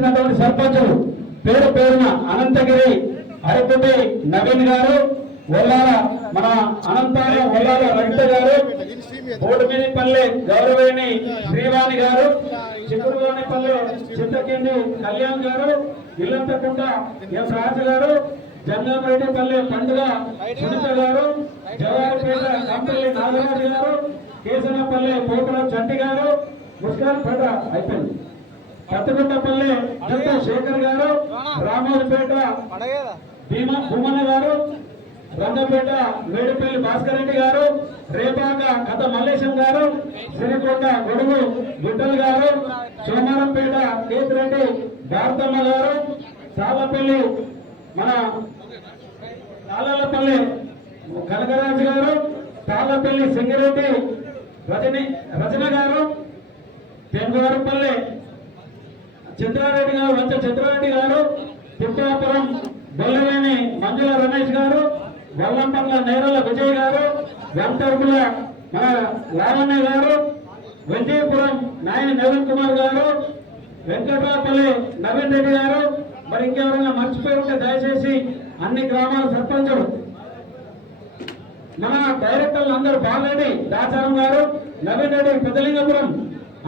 సంబంధించినటువంటి సర్పంచులు పేరు పేరున అనంతగిరి అరకుటి నవీన్ గారు, ఒల్లాల మన అనంతారం ఒల్లాల రవిత గారు, బోడుమీదిపల్లి గౌరవేణి శ్రీవాణి గారు, చిక్కుడువాణిపల్లి చింతకింది కళ్యాణ్ గారు, ఇల్లంతకుంట ఎస్ రాజు గారు, జంగంరెడ్డిపల్లి పండుగ సునీత గారు, జవారిపేట కంపల్లి నాగరాజు గారు, కేసనపల్లి పోకల చంటి గారు, ముస్కాన్పేట అయిపోయింది, పత్తిగుంటపల్లి జట్టు శేఖర్ గారు, రామోజీపేట భూమన్న గారు, రంగపేట మేడిపల్లి భాస్కర్ రెడ్డి గారు, రేపాక కథ మల్లేశం గారు, సిరికొండ గొడుగు గుడ్డల్ గారు, సోమారంపేట కేతిరెడ్డి భారతమ్మ గారు, సాలపల్లి మన తాళపల్లి కనకరాజు గారు, తాళపల్లి సింగిరెడ్డి రజన గారు, పెంగవారపల్లి చిత్రారెడ్డి గారు, వంచ చిత్రారెడ్డి గారు, తిప్పాపురం బొల్లవేణి మంజుల రమేష్ గారు, వల్లంపట్ల నేరల విజయ్ గారు, వెంటర్గుల మన లావణ్య గారు, వెంకటపురం నాయని నవీన్ కుమార్ గారు, వెంకటరాపల్లి నవీన్ రెడ్డి గారు. మరి ఇంకెవరైనా మర్చిపోయి ఉంటే దయచేసి అన్ని గ్రామాల సర్పంచులు మన డైరెక్టర్లు అందరూ బాలరెడ్డి దాచారం గారు, నవీన్ రెడ్డి పెద్దలింగపురం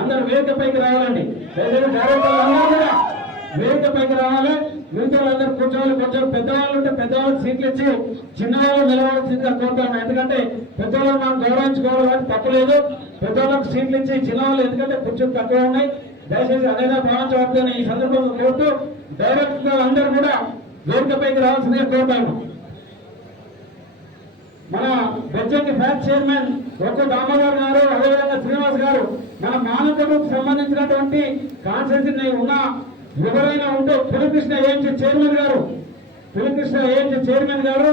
అందరూ వేదికపైకి రావాలండి. దయచేసి డైరెక్టర్లు అందరూ కూడా వేదికపైకి రావాలి. మిగతా వాళ్ళందరూ కూర్చోవాలి. కొంచెం పెద్దవాళ్ళు ఉంటే పెద్దవాళ్ళకి సీట్లు ఇచ్చి చిన్నవాళ్ళు నిలవాల్సిందిగా కోరుతాను. ఎందుకంటే పెద్దవాళ్ళు మనం గౌరవించుకోవాలి కానీ తప్పలేదు. పెద్దవాళ్ళకి సీట్లు ఇచ్చి చిన్నవాళ్ళు ఎందుకంటే కూర్చొని తక్కువ ఉన్నాయి. దయచేసి అదైనా భావించవద్దని ఈ సందర్భంలో కోరుతూ డైరెక్టర్ అందరూ కూడా వేదికపైకి రావాల్సిందిగా కోరుతాను. మన బెజ్జంకి ఫ్యాక్ట్ చైర్మన్ ఒక్క దామోదర్ గారు, అదేవిధంగా శ్రీనివాస్ గారు, మన మానవులకు సంబంధించినటువంటి కాన్స్టిట్యూన్సీ ఉన్న ఎవరైనా ఉంటే పులికృష్ణ ఏఎంసీ చైర్మన్ గారు, పులికృష్ణ ఏఎంసీ చైర్మన్ గారు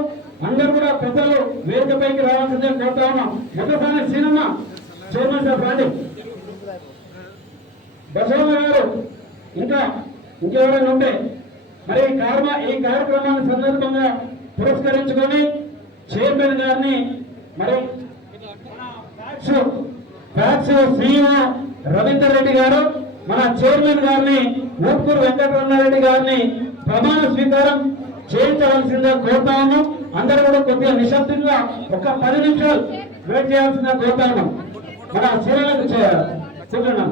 అందరూ కూడా పెద్దలు వేదికపైకి రావాల్సిందే కోరుతా ఉన్నాం. మొదటిసారి సీనమ్మ చైర్మన్ సార్ రాండి, బసవన్న గారు, ఇంకా ఇంకెవరైనా ఉంటే మరి ఈ కార్యక్రమాన్ని సందర్భంగా పురస్కరించుకొని చైర్మన్ గారిని మరి ఫ్యాక్స్ సిఇఓ రవీందర్ రెడ్డి గారు, మన చైర్మన్ గారిని ఊట్కూరు వెంకటరమణారెడ్డి గారిని ప్రమాణ స్వీకారం చేయించవలసిందిగా కోరుతా ఉన్నాం. అందరూ కూడా కొద్దిగా నిశ్శబ్దంగా ఒక 10 నిమిషాలు వెయిట్ చేయాల్సిందిగా కోరుతా ఉన్నాం. మన చీరలకు కూర్చున్నాం.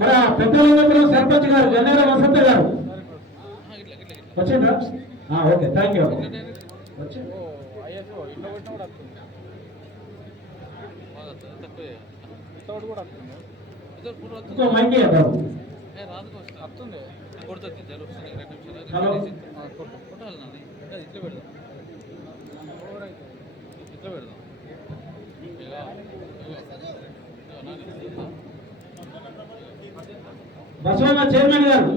మన పెద్దలందరూ సర్పంచ్ గారు జనేర వసంత గారు వచ్చిందా? Okay, thank you. ఇంకో మైక్ బాబు. హలో, బసవన్న చైర్మన్ గారు,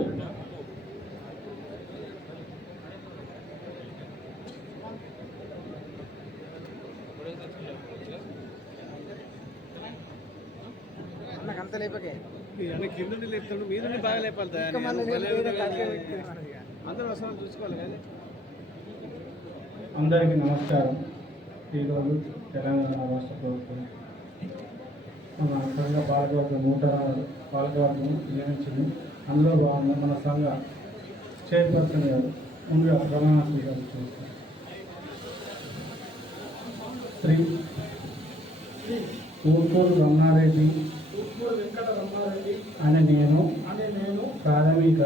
అందరికీ నమస్కారం. ఈరోజు తెలంగాణ రాష్ట్ర ప్రభుత్వం మన సంఘ పాలకవర్గం నూతన పాలకవర్గం నియమించింది. అందులో భాగంగా మన సంఘ చైర్పర్సన్ గారు ముందుగా ప్రమాణ స్వీకారం చేస్తారు. శ్రీ ఊట్కూరు రమణారెడ్డి అని నేను ప్రాథమిక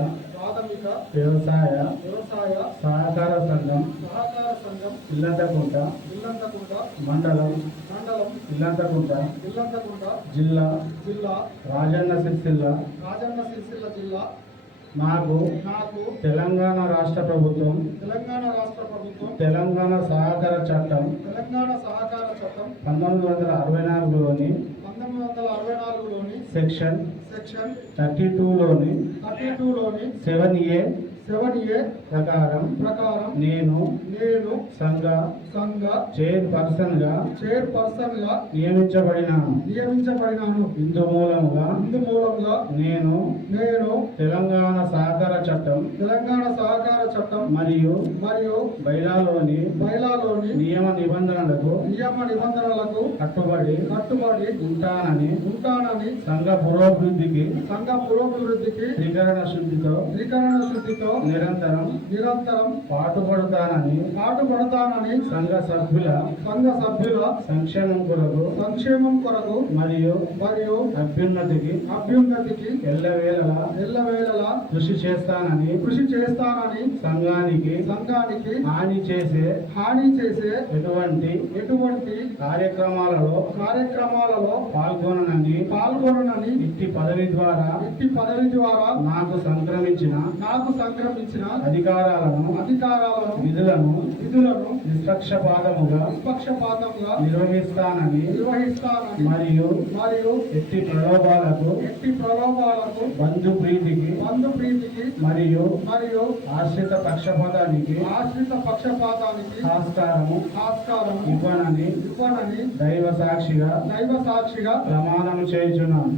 వ్యవసాయ సహకార సంఘం ఇల్లంతకుంట మండలం ఇల్లంతకుంట జిల్లా రాజన్న సిరిసిల్ల జిల్లా నాకు తెలంగాణ రాష్ట్ర ప్రభుత్వం తెలంగాణ సహకార చట్టం 1964లోని సెక్షన్ 32లోని 7A 7A ప్రకారం నేను సంఘ చైర్పర్సన్ గా నియమించబడినాను. ఇందు మూలముగా నేను తెలంగాణ సహకార చట్టం మరియు బైలాలోని నియమ నిబంధనలకు కట్టుబడి ఉంటానని సంఘ పురోభివృద్ధికి త్రికరణ శుద్ధితో నిరంతరం పాటుపడతానని సంఘ సభ్యుల సంక్షేమం కొరకు మరియు అభ్యున్నతికి ఎల్లవేళలా కృషి చేస్తానని సంఘానికి హాని చేసే ఎటువంటి కార్యక్రమాలలో పాల్గొననని ఇట్టి పదవి ద్వారా నాకు సంక్రమించిన అధికారాలను విధులను నిష్పక్షపాతముగా నిర్వహిస్తానని మరియు ఎట్టి ప్రలోభాలకు బంధు ప్రీతికి మరియు ఆశ్రిత పక్షపాతానికి ఆస్కారము ఇవ్వనని దైవ సాక్షిగా ప్రమాణం చేయుచున్నాను.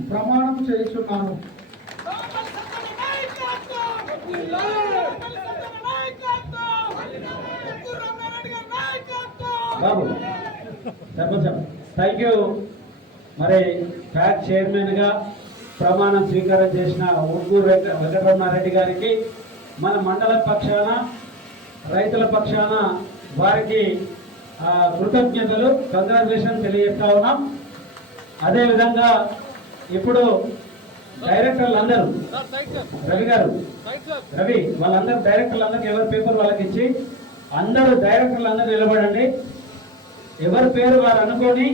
బాబు థ్యాంక్ యూ. మరి ఫ్యాక్ చైర్మన్ గా ప్రమాణం స్వీకారం చేసిన ఉడ్గూరు వెంకటరమణారెడ్డి గారికి మన మండల పక్షాన రైతుల పక్షాన వారికి కృతజ్ఞతలు, కంగ్రాచులేషన్ తెలియజేస్తా ఉన్నాం. అదేవిధంగా ఇప్పుడు డైరెక్టర్లు అందరూ రవి వాళ్ళందరూ డైరెక్టర్లు అందరికి ఎవరి పేపర్ వాళ్ళకి ఇచ్చి అందరూ డైరెక్టర్లు అందరూ నిలబడండి. ఎవరి పేరు వారు అనుకోని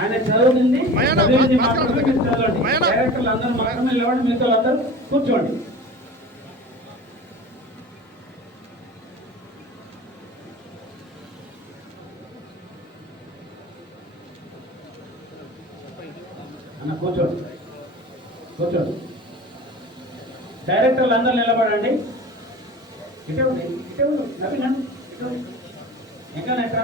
ఆయన చదివింది మాత్రమే మీరు చదవండి. డైరెక్టర్లు అందరూ మాత్రమే నిలబడి మిగతా అందరూ కూర్చోండి. అన్న కూర్చోండి. డైరెక్టర్లు అందరూ నిలబడండి. ఇటే నవీన్ ఇంకా ఎక్కడ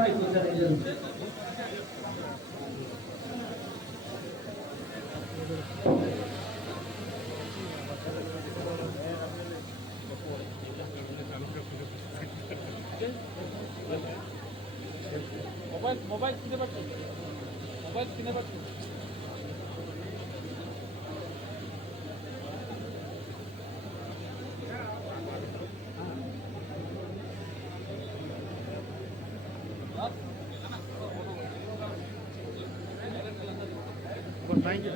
मोबाइल किने बच्चे थैंक यू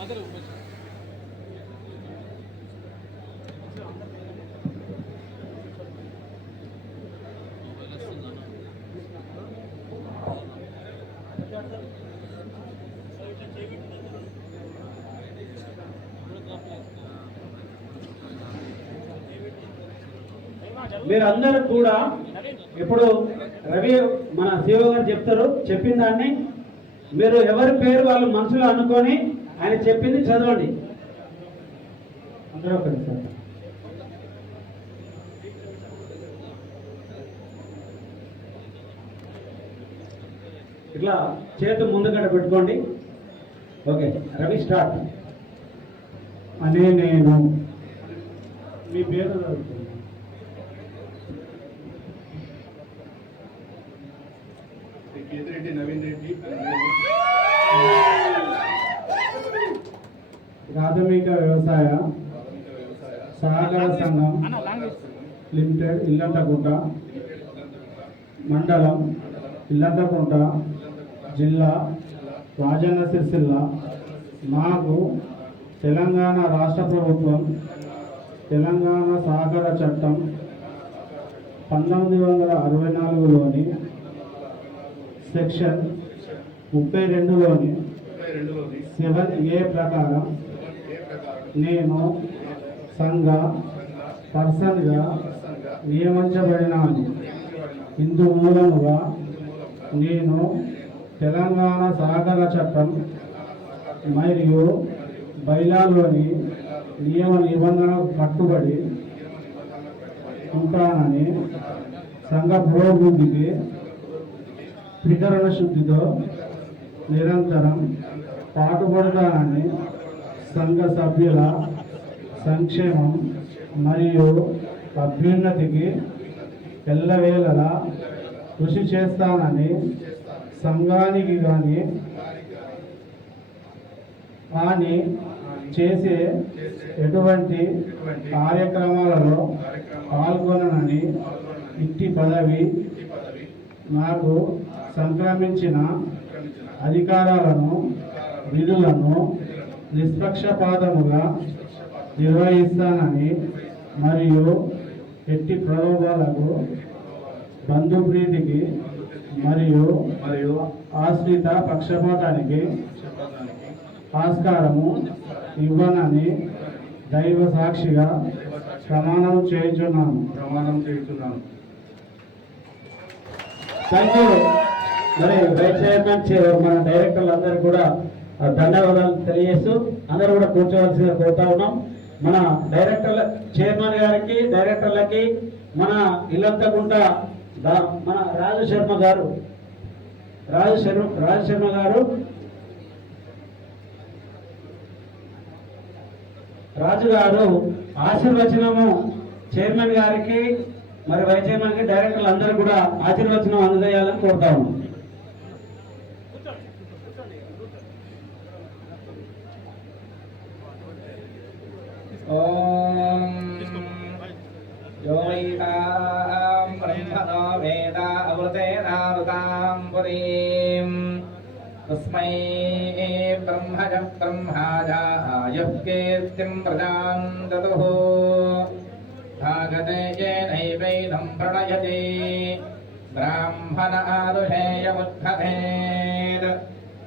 मदर మీరందరూ కూడా ఇప్పుడు రవి మన శివ గారు చెప్తారు. చెప్పిన దాన్ని మీరు ఎవరి పేరు వాళ్ళు మనసులో అనుకొని ఆయన చెప్పింది చదవండి. అందరూ ఒకటి సార్. ఇట్లా చేతు ముందుగడ పెట్టుకోండి. Okay Ravi start. అనే నేను మీ పేరు కేతిరెడ్డి నవీన్ రెడ్డి ప్రాథమిక వ్యవసాయ సహకార సంఘం లిమిటెడ్ ఇల్లంతకుంట మండలం ఇల్లంతకుంట జిల్లా రాజన్న సిరిసిల్ల నాకు తెలంగాణ రాష్ట్ర ప్రభుత్వం తెలంగాణ సహకార చట్టం 1964లోని సెక్షన్ 32లోని 7A ప్రకారం నేను సంఘ పర్సన్గా నియమించబడినాను. ఇందు మూలముగా నేను తెలంగాణ సహకార చట్టం మరియు బైలాలోని నియమ నిబంధనలకు కట్టుబడి ఉంటానని సంఘ పురోభివృద్ధికి త్రికరణ శుద్ధితో నిరంతరం పాటుపడతానని సంఘ సభ్యుల సంక్షేమం మరియు అభ్యున్నతికి ఎల్లవేళలా కృషి చేస్తానని సంఘానికి కానీ చేసే ఎటువంటి కార్యక్రమాలలో పాల్గొననని ఇట్టి పదవి నాకు సంక్రమించిన అధికారాలను విధులను నిష్పక్షపాతముగా నిర్వహిస్తానని మరియు ఎట్టి ప్రలోభాలకు బంధుప్రీతికి మరియు ఆశ్రిత పక్షపాతానికి ఆస్కారము ఇవ్వనని దైవ సాక్షిగా ప్రమాణం చేయుచున్నాను. Thank you. మరి వైస్ చైర్మన్ మన డైరెక్టర్లు అందరూ కూడా ధన్యవాదాలు తెలియజేస్తూ అందరూ కూడా కూర్చోవలసిందిగా కోరుతా ఉన్నాం. మన డైరెక్టర్ల చైర్మన్ గారికి, డైరెక్టర్లకి, మన ఇల్లంతకుంట మన రాజు శర్మ గారు రాజు గారు ఆశీర్వచనము చైర్మన్ గారికి మరి వైస్ చైర్మన్ కి డైరెక్టర్లు అందరూ కూడా ఆశీర్వచనం అందజేయాలని కోరుతా ఉన్నాం. तस्मै ब्रह्मज ब्रह्माजायः कीर्तिं प्रजां ददुः भागते येनैवैनं प्रणयति ब्राह्मण आरुषेयमुद्भवेत्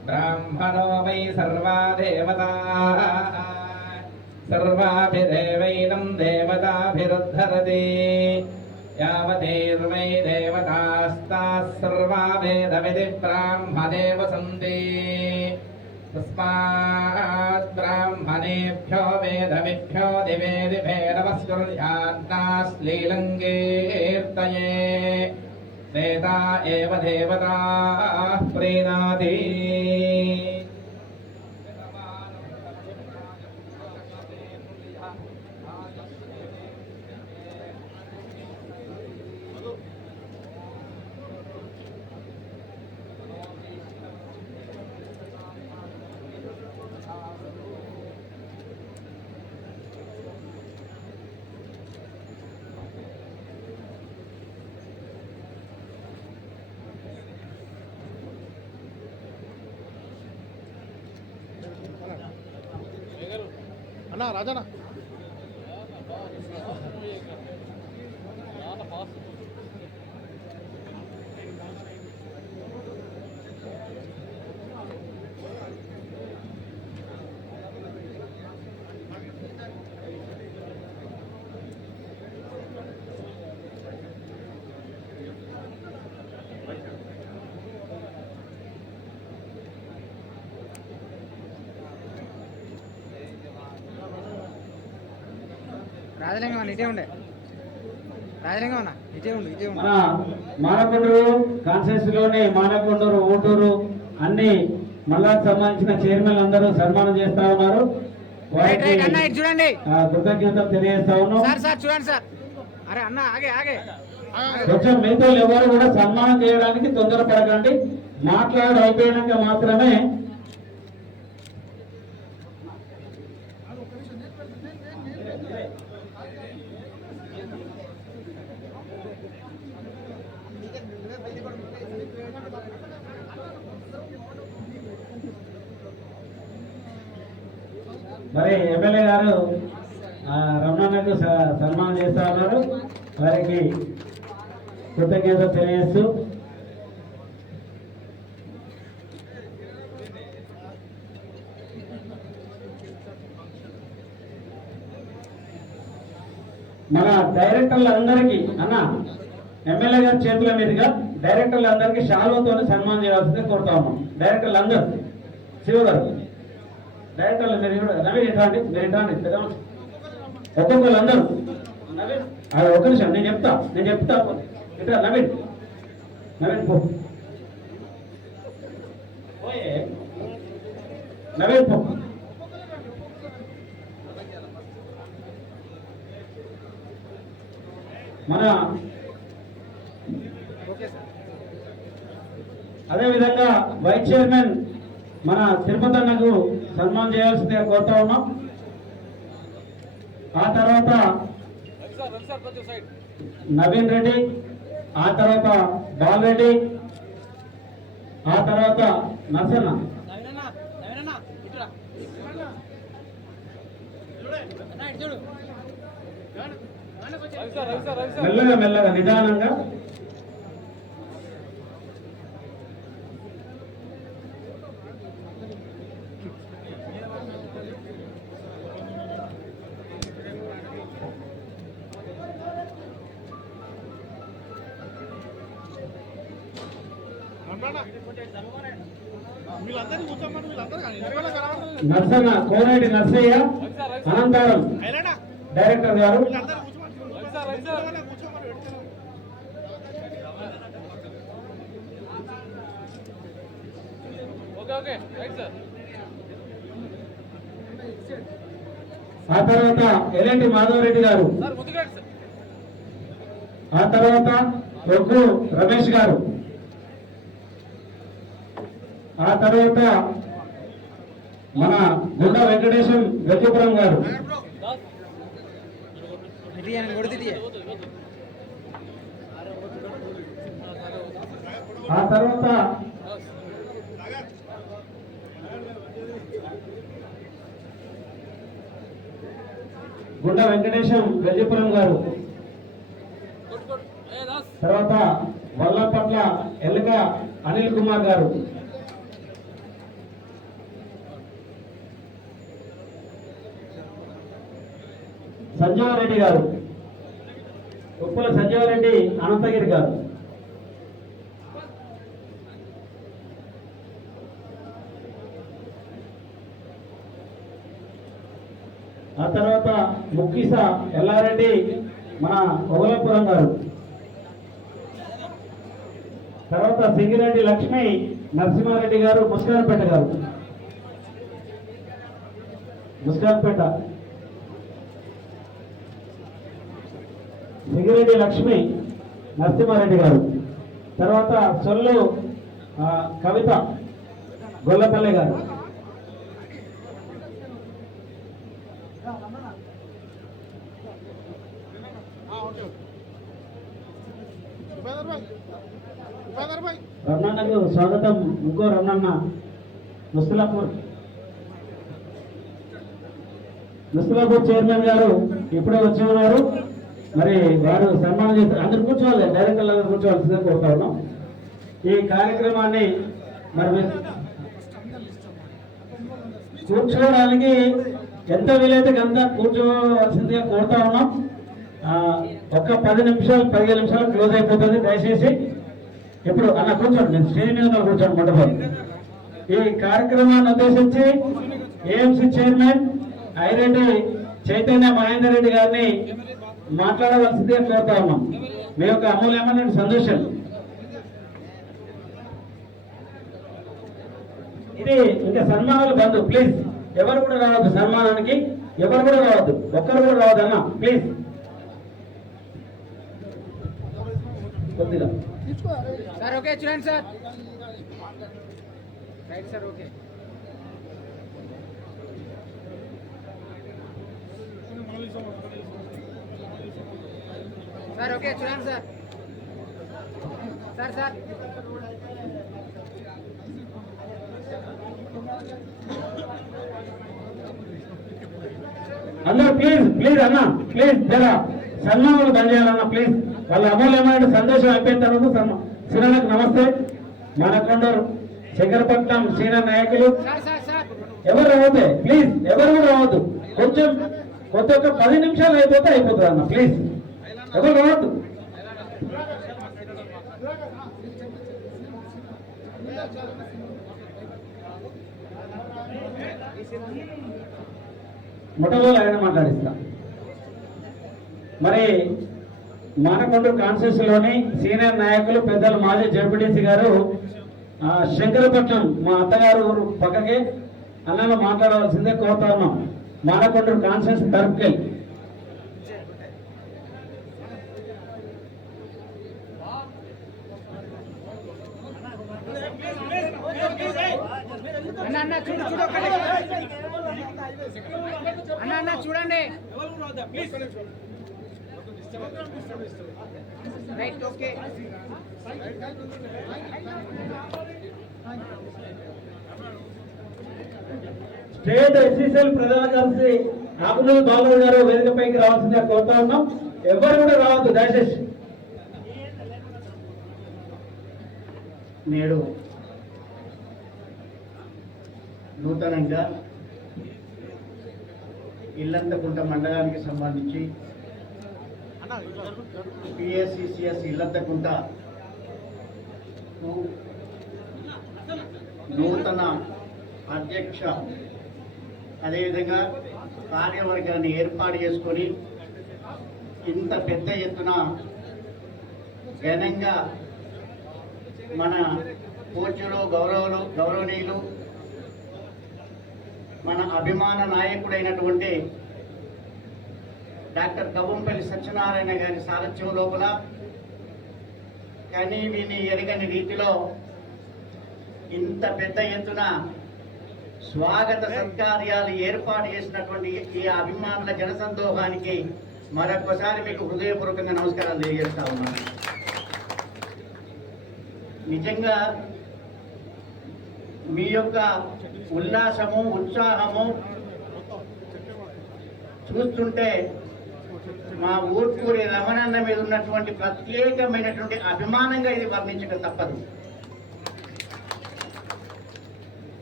ब्राह्मणो वै सर्वा देवताः सर्वाभिदेवैनं देवताभिरुद्धरति यावदेर्वै देवतास्ताः सर्वा वेदविधि ब्राह्मणे वसन्ति तस्मात् ब्राह्मणेभ्यो वेदविभ्यो दिवे दिवे नमस्कुर्यान्नाश्लीलङ्कीर्तये वेदा एव देवताः प्रीणाति అన్నా రాజానా రాజలింగం ఇటే ఉండే రాజలింగం అన్న ఇటే ఉండు మన మానకొండూరు కాన్స్టిట్యూన్సీ లోని మానకొండూరు, ఊటూరు అన్ని మల్లాకు సంబంధించిన చైర్మన్ అందరూ సన్మానం చేస్తా ఉన్నారు. చూడండి కృతజ్ఞతలు తెలియజేస్తా ఉన్నాం. చూడండి సార్. అరే అన్న ఆగే ఆగే కొంచెం మీతో ఎవరు కూడా సన్మానం చేయడానికి తొందరపడకండి. మాట్లాడి అయిపోయినాక మాత్రమే మరి ఎమ్మెల్యే గారు రమణకు సన్మానం చేస్తా ఉన్నారు. వారికి కృతజ్ఞత తెలియజేస్తూ మన డైరెక్టర్లందరికీ అన్న ఎమ్మెల్యే గారి చేతుల మీదుగా డైరెక్టర్లందరికీ షాల్వతో సన్మానం చేయాల్సిందే కోరుతా ఉన్నాం. డైరెక్టర్లందరూ శివ గారు డైరెక్టర్లు మీరు రవి ఎట్లాంటి మీరు ఎట్లాంటి ఒక్కొక్కరు అందరూ అది ఒక నిమిషం నేను చెప్తా ఇట్లా నవీన్ పో పోయే నవీన్ పో మన అదేవిధంగా వైస్ చైర్మన్ మన తిరుపతి అన్నకు సన్మానం చేయాల్సిందిగా కోరుతా ఉన్నాం. ఆ తర్వాత నవీన్ రెడ్డి, ఆ తర్వాత బాలరెడ్డి, ఆ తర్వాత నర్సన్న. మెల్లగా మెల్లగా నిదానంగా నర్సన్న, కోనేటి నర్సయ్య, అనంతరం డైరెక్టర్ గారు, ఆ తర్వాత ఎల్ఎన్టి మాధవరెడ్డి గారు, ఆ తర్వాత ఒగ్గు రమేష్ గారు, ఆ తర్వాత మన గుండా వెంకటేశం గజపురం గారు, ఆ తర్వాత గుండా వెంకటేశం గజపురం గారు, తర్వాత వల్లపట్ల ఎల్లక అనిల్ కుమార్ గారు, సంజీవరెడ్డి గారు, ఉప్పల సంజీవరెడ్డి అనంతగిరి గారు, ఆ తర్వాత ముక్కిస ఎల్లారెడ్డి మన ఒగలపురం గారు, తర్వాత సింగిరెడ్డి లక్ష్మి నరసింహారెడ్డి గారు ముస్కాన్పేట గారు, ముస్కాన్పేట సింగిరెడ్డి లక్ష్మి నరసింహారెడ్డి గారు, తర్వాత సొల్లు కవిత గొల్లపల్లి గారు, రమణన్నకు స్వాగతం. ఇంకో రమణన్న ముస్తలాపూర్ చైర్మన్ గారు ఇప్పుడే వచ్చి ఉన్నారు. మరి వారు సన్మానం చేస్తారు. అందరు కూర్చోవాలి, డైరెక్టర్లు అందరూ కూర్చోవాల్సిందిగా కోరుతా ఉన్నాం. ఈ కార్యక్రమాన్ని మరి కూర్చోవడానికి ఎంత వీలైతే అంత కూర్చోవలసిందిగా కోరుతా ఉన్నాం. ఒక్క 10 నిమిషాలు 15 నిమిషాలు క్లోజ్ అయిపోతుంది. దయచేసి ఇప్పుడు అన్న కూర్చోండి, నేను స్టేజ్ మీద కూర్చోండి మండపం. ఈ కార్యక్రమాన్ని ఉద్దేశించి ఏఎంసీ చైర్మన్ ఐరెడ్డి చైతన్య మహేందర్ రెడ్డి గారిని మాట్లాడవలసిందిగా కోరుతా ఉన్నాం. మీ యొక్క అమూల్యమైన సందేశం ఇది. ఇంకా సన్మానాలు బంధు, ప్లీజ్ ఎవరు కూడా రావద్దు సన్మానానికి, ఎవరు కూడా రావద్దు, ఒక్కరు కూడా రావద్దు అన్న ప్లీజ్. కొద్దిగా సార్ ఓకే చూడండి sir, right sir okay. Sir okay చూడండి సార్, సార్ అందరూ ప్లీజ్ అన్న ప్లీజ్ జర సన్మానాలు బంద్ చేయాలన్న ప్లీజ్. వాళ్ళ అమూల్యమైన సందేశం అయిపోయిన తర్వాత శ్రీరానికి నమస్తే. మనకొండరు శంకరపట్నం సీనియర్ నాయకులు ఎవరు రావద్దే ప్లీజ్, ఎవరు కూడా రావద్దు. కొంచెం కొత్త 10 నిమిషాలు అయిపోతే అయిపోతుంది అన్న ప్లీజ్, ఎవరు రావద్దు. ముఠాలో ఆయన మాట్లాడిస్తా. మరి మానకొండూరు కాన్స్టిట్యూన్సీలోని సీనియర్ నాయకులు పెద్దలు మాజీ జడ్పీటీసీ గారు శంకరపట్నం మా అత్తగారు ఊరు పక్కకి అన్నను మాట్లాడవలసిందే కోరుతా ఉన్నాం. మానకొండూరు కాన్స్టిట్యూన్సీ తరపుకి అన్న చూడు చూడు అన్న చూడండి రైట్ ఓకే స్టేట్ ఎస్సీసీఎల్ ప్రధాన కార్యదర్శి ఆకునూరు బాలరాజు గారు వేదికపైకి రావాల్సిందిగా కోరుతా ఉన్నాం. ఎవరు కూడా రావద్దు దయచేసి. నేడు నూతనంగా ఇల్లంతకుంట మండలానికి సంబంధించి పిఎస్సిసిఎస్ ఇల్లంతకుంట నూతన అధ్యక్ష అదేవిధంగా కార్యవర్గాన్ని ఏర్పాటు చేసుకొని ఇంత పెద్ద ఎత్తున ఘనంగా మన పూజ్యులు గౌరవనీయులు మన అభిమాన నాయకుడైనటువంటి డాక్టర్ కవ్వంపల్లి సత్యనారాయణ గారి సారథ్యం లోపల కానీ విని ఎరగని రీతిలో ఇంత పెద్ద ఎత్తున స్వాగత సత్కార్యాలు ఏర్పాటు చేసినటువంటి ఈ అభిమానుల జనసందోహానికి మరొకసారి మీకు హృదయపూర్వకంగా నమస్కారాలు తెలియజేస్తా ఉన్నాను. నిజంగా మీ యొక్క ఉల్లాసము ఉత్సాహము చూస్తుంటే మా ఊర్కూరి రమణన్న మీద ఉన్నటువంటి ప్రత్యేకమైనటువంటి అభిమానంగా ఇది వర్ణించడం తప్పదు.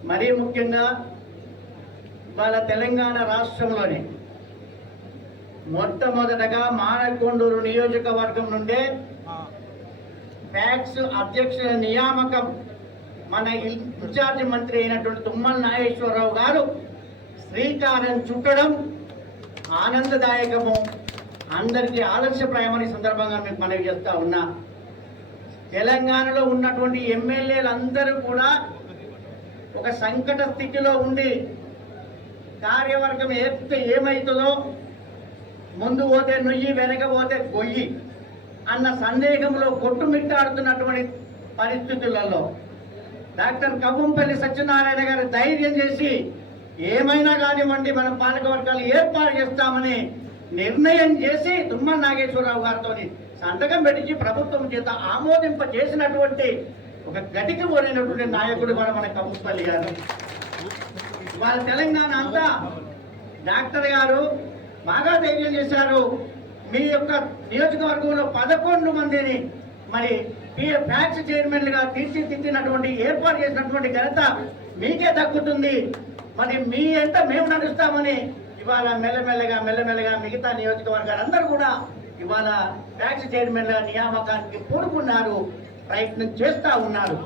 మరీ ముఖ్యంగా వాళ్ళ తెలంగాణ రాష్ట్రంలోనే మొట్టమొదటగా మానకొండూరు నియోజకవర్గం నుండే ప్యాక్స్ అధ్యక్షుల నియామకం మన ఇన్ఛార్జి మంత్రి అయినటువంటి తుమ్మల నాగేశ్వరరావు గారు శ్రీకారం చుట్టడం ఆనందదాయకము, అందరికీ ఆదర్శప్రాయమని సందర్భంగా మీకు మనవి చేస్తా ఉన్నా. తెలంగాణలో ఉన్నటువంటి ఎమ్మెల్యేలందరూ కూడా ఒక సంకట స్థితిలో ఉండి కార్యవర్గం ఏమవుతుందో ముందు పోతే నొయ్యి వెనక పోతే గొయ్యి అన్న సందేహంలో కొట్టుమిట్టాడుతున్నటువంటి పరిస్థితులలో డాక్టర్ కవ్వంపల్లి సత్యనారాయణ గారు ధైర్యం చేసి ఏమైనా కానివ్వండి మనం పాలకవర్గాలు ఏర్పాటు చేస్తామని నిర్ణయం చేసి తుమ్మల నాగేశ్వరరావు గారితో సంతకం పెట్టి ప్రభుత్వం చేత ఆమోదింప చేసినటువంటి ఒక గటికి పోయినటువంటి నాయకుడు మన కవ్వంపల్లి గారు. వాళ్ళ తెలంగాణ అంతా డాక్టర్ గారు బాగా ధైర్యం చేశారు. మీ యొక్క నియోజకవర్గంలో 11 మందిని మరి ఫ్యాక్స్ చైర్మన్లుగా తీర్చిదిద్దినటువంటి ఏర్పాటు చేసినటువంటి ఘనత మీకే దక్కుతుంది. మరి మీ ఎంత మేము నడుస్తామని ఇవాళ మెల్లమెల్లగా మిగతా నియోజకవర్గాలందరూ కూడా ఇవాళ ఫ్యాక్స్ చైర్మన్లుగా నియామకానికి పూనుకున్నారు, ప్రయత్నం చేస్తూ ఉన్నారు.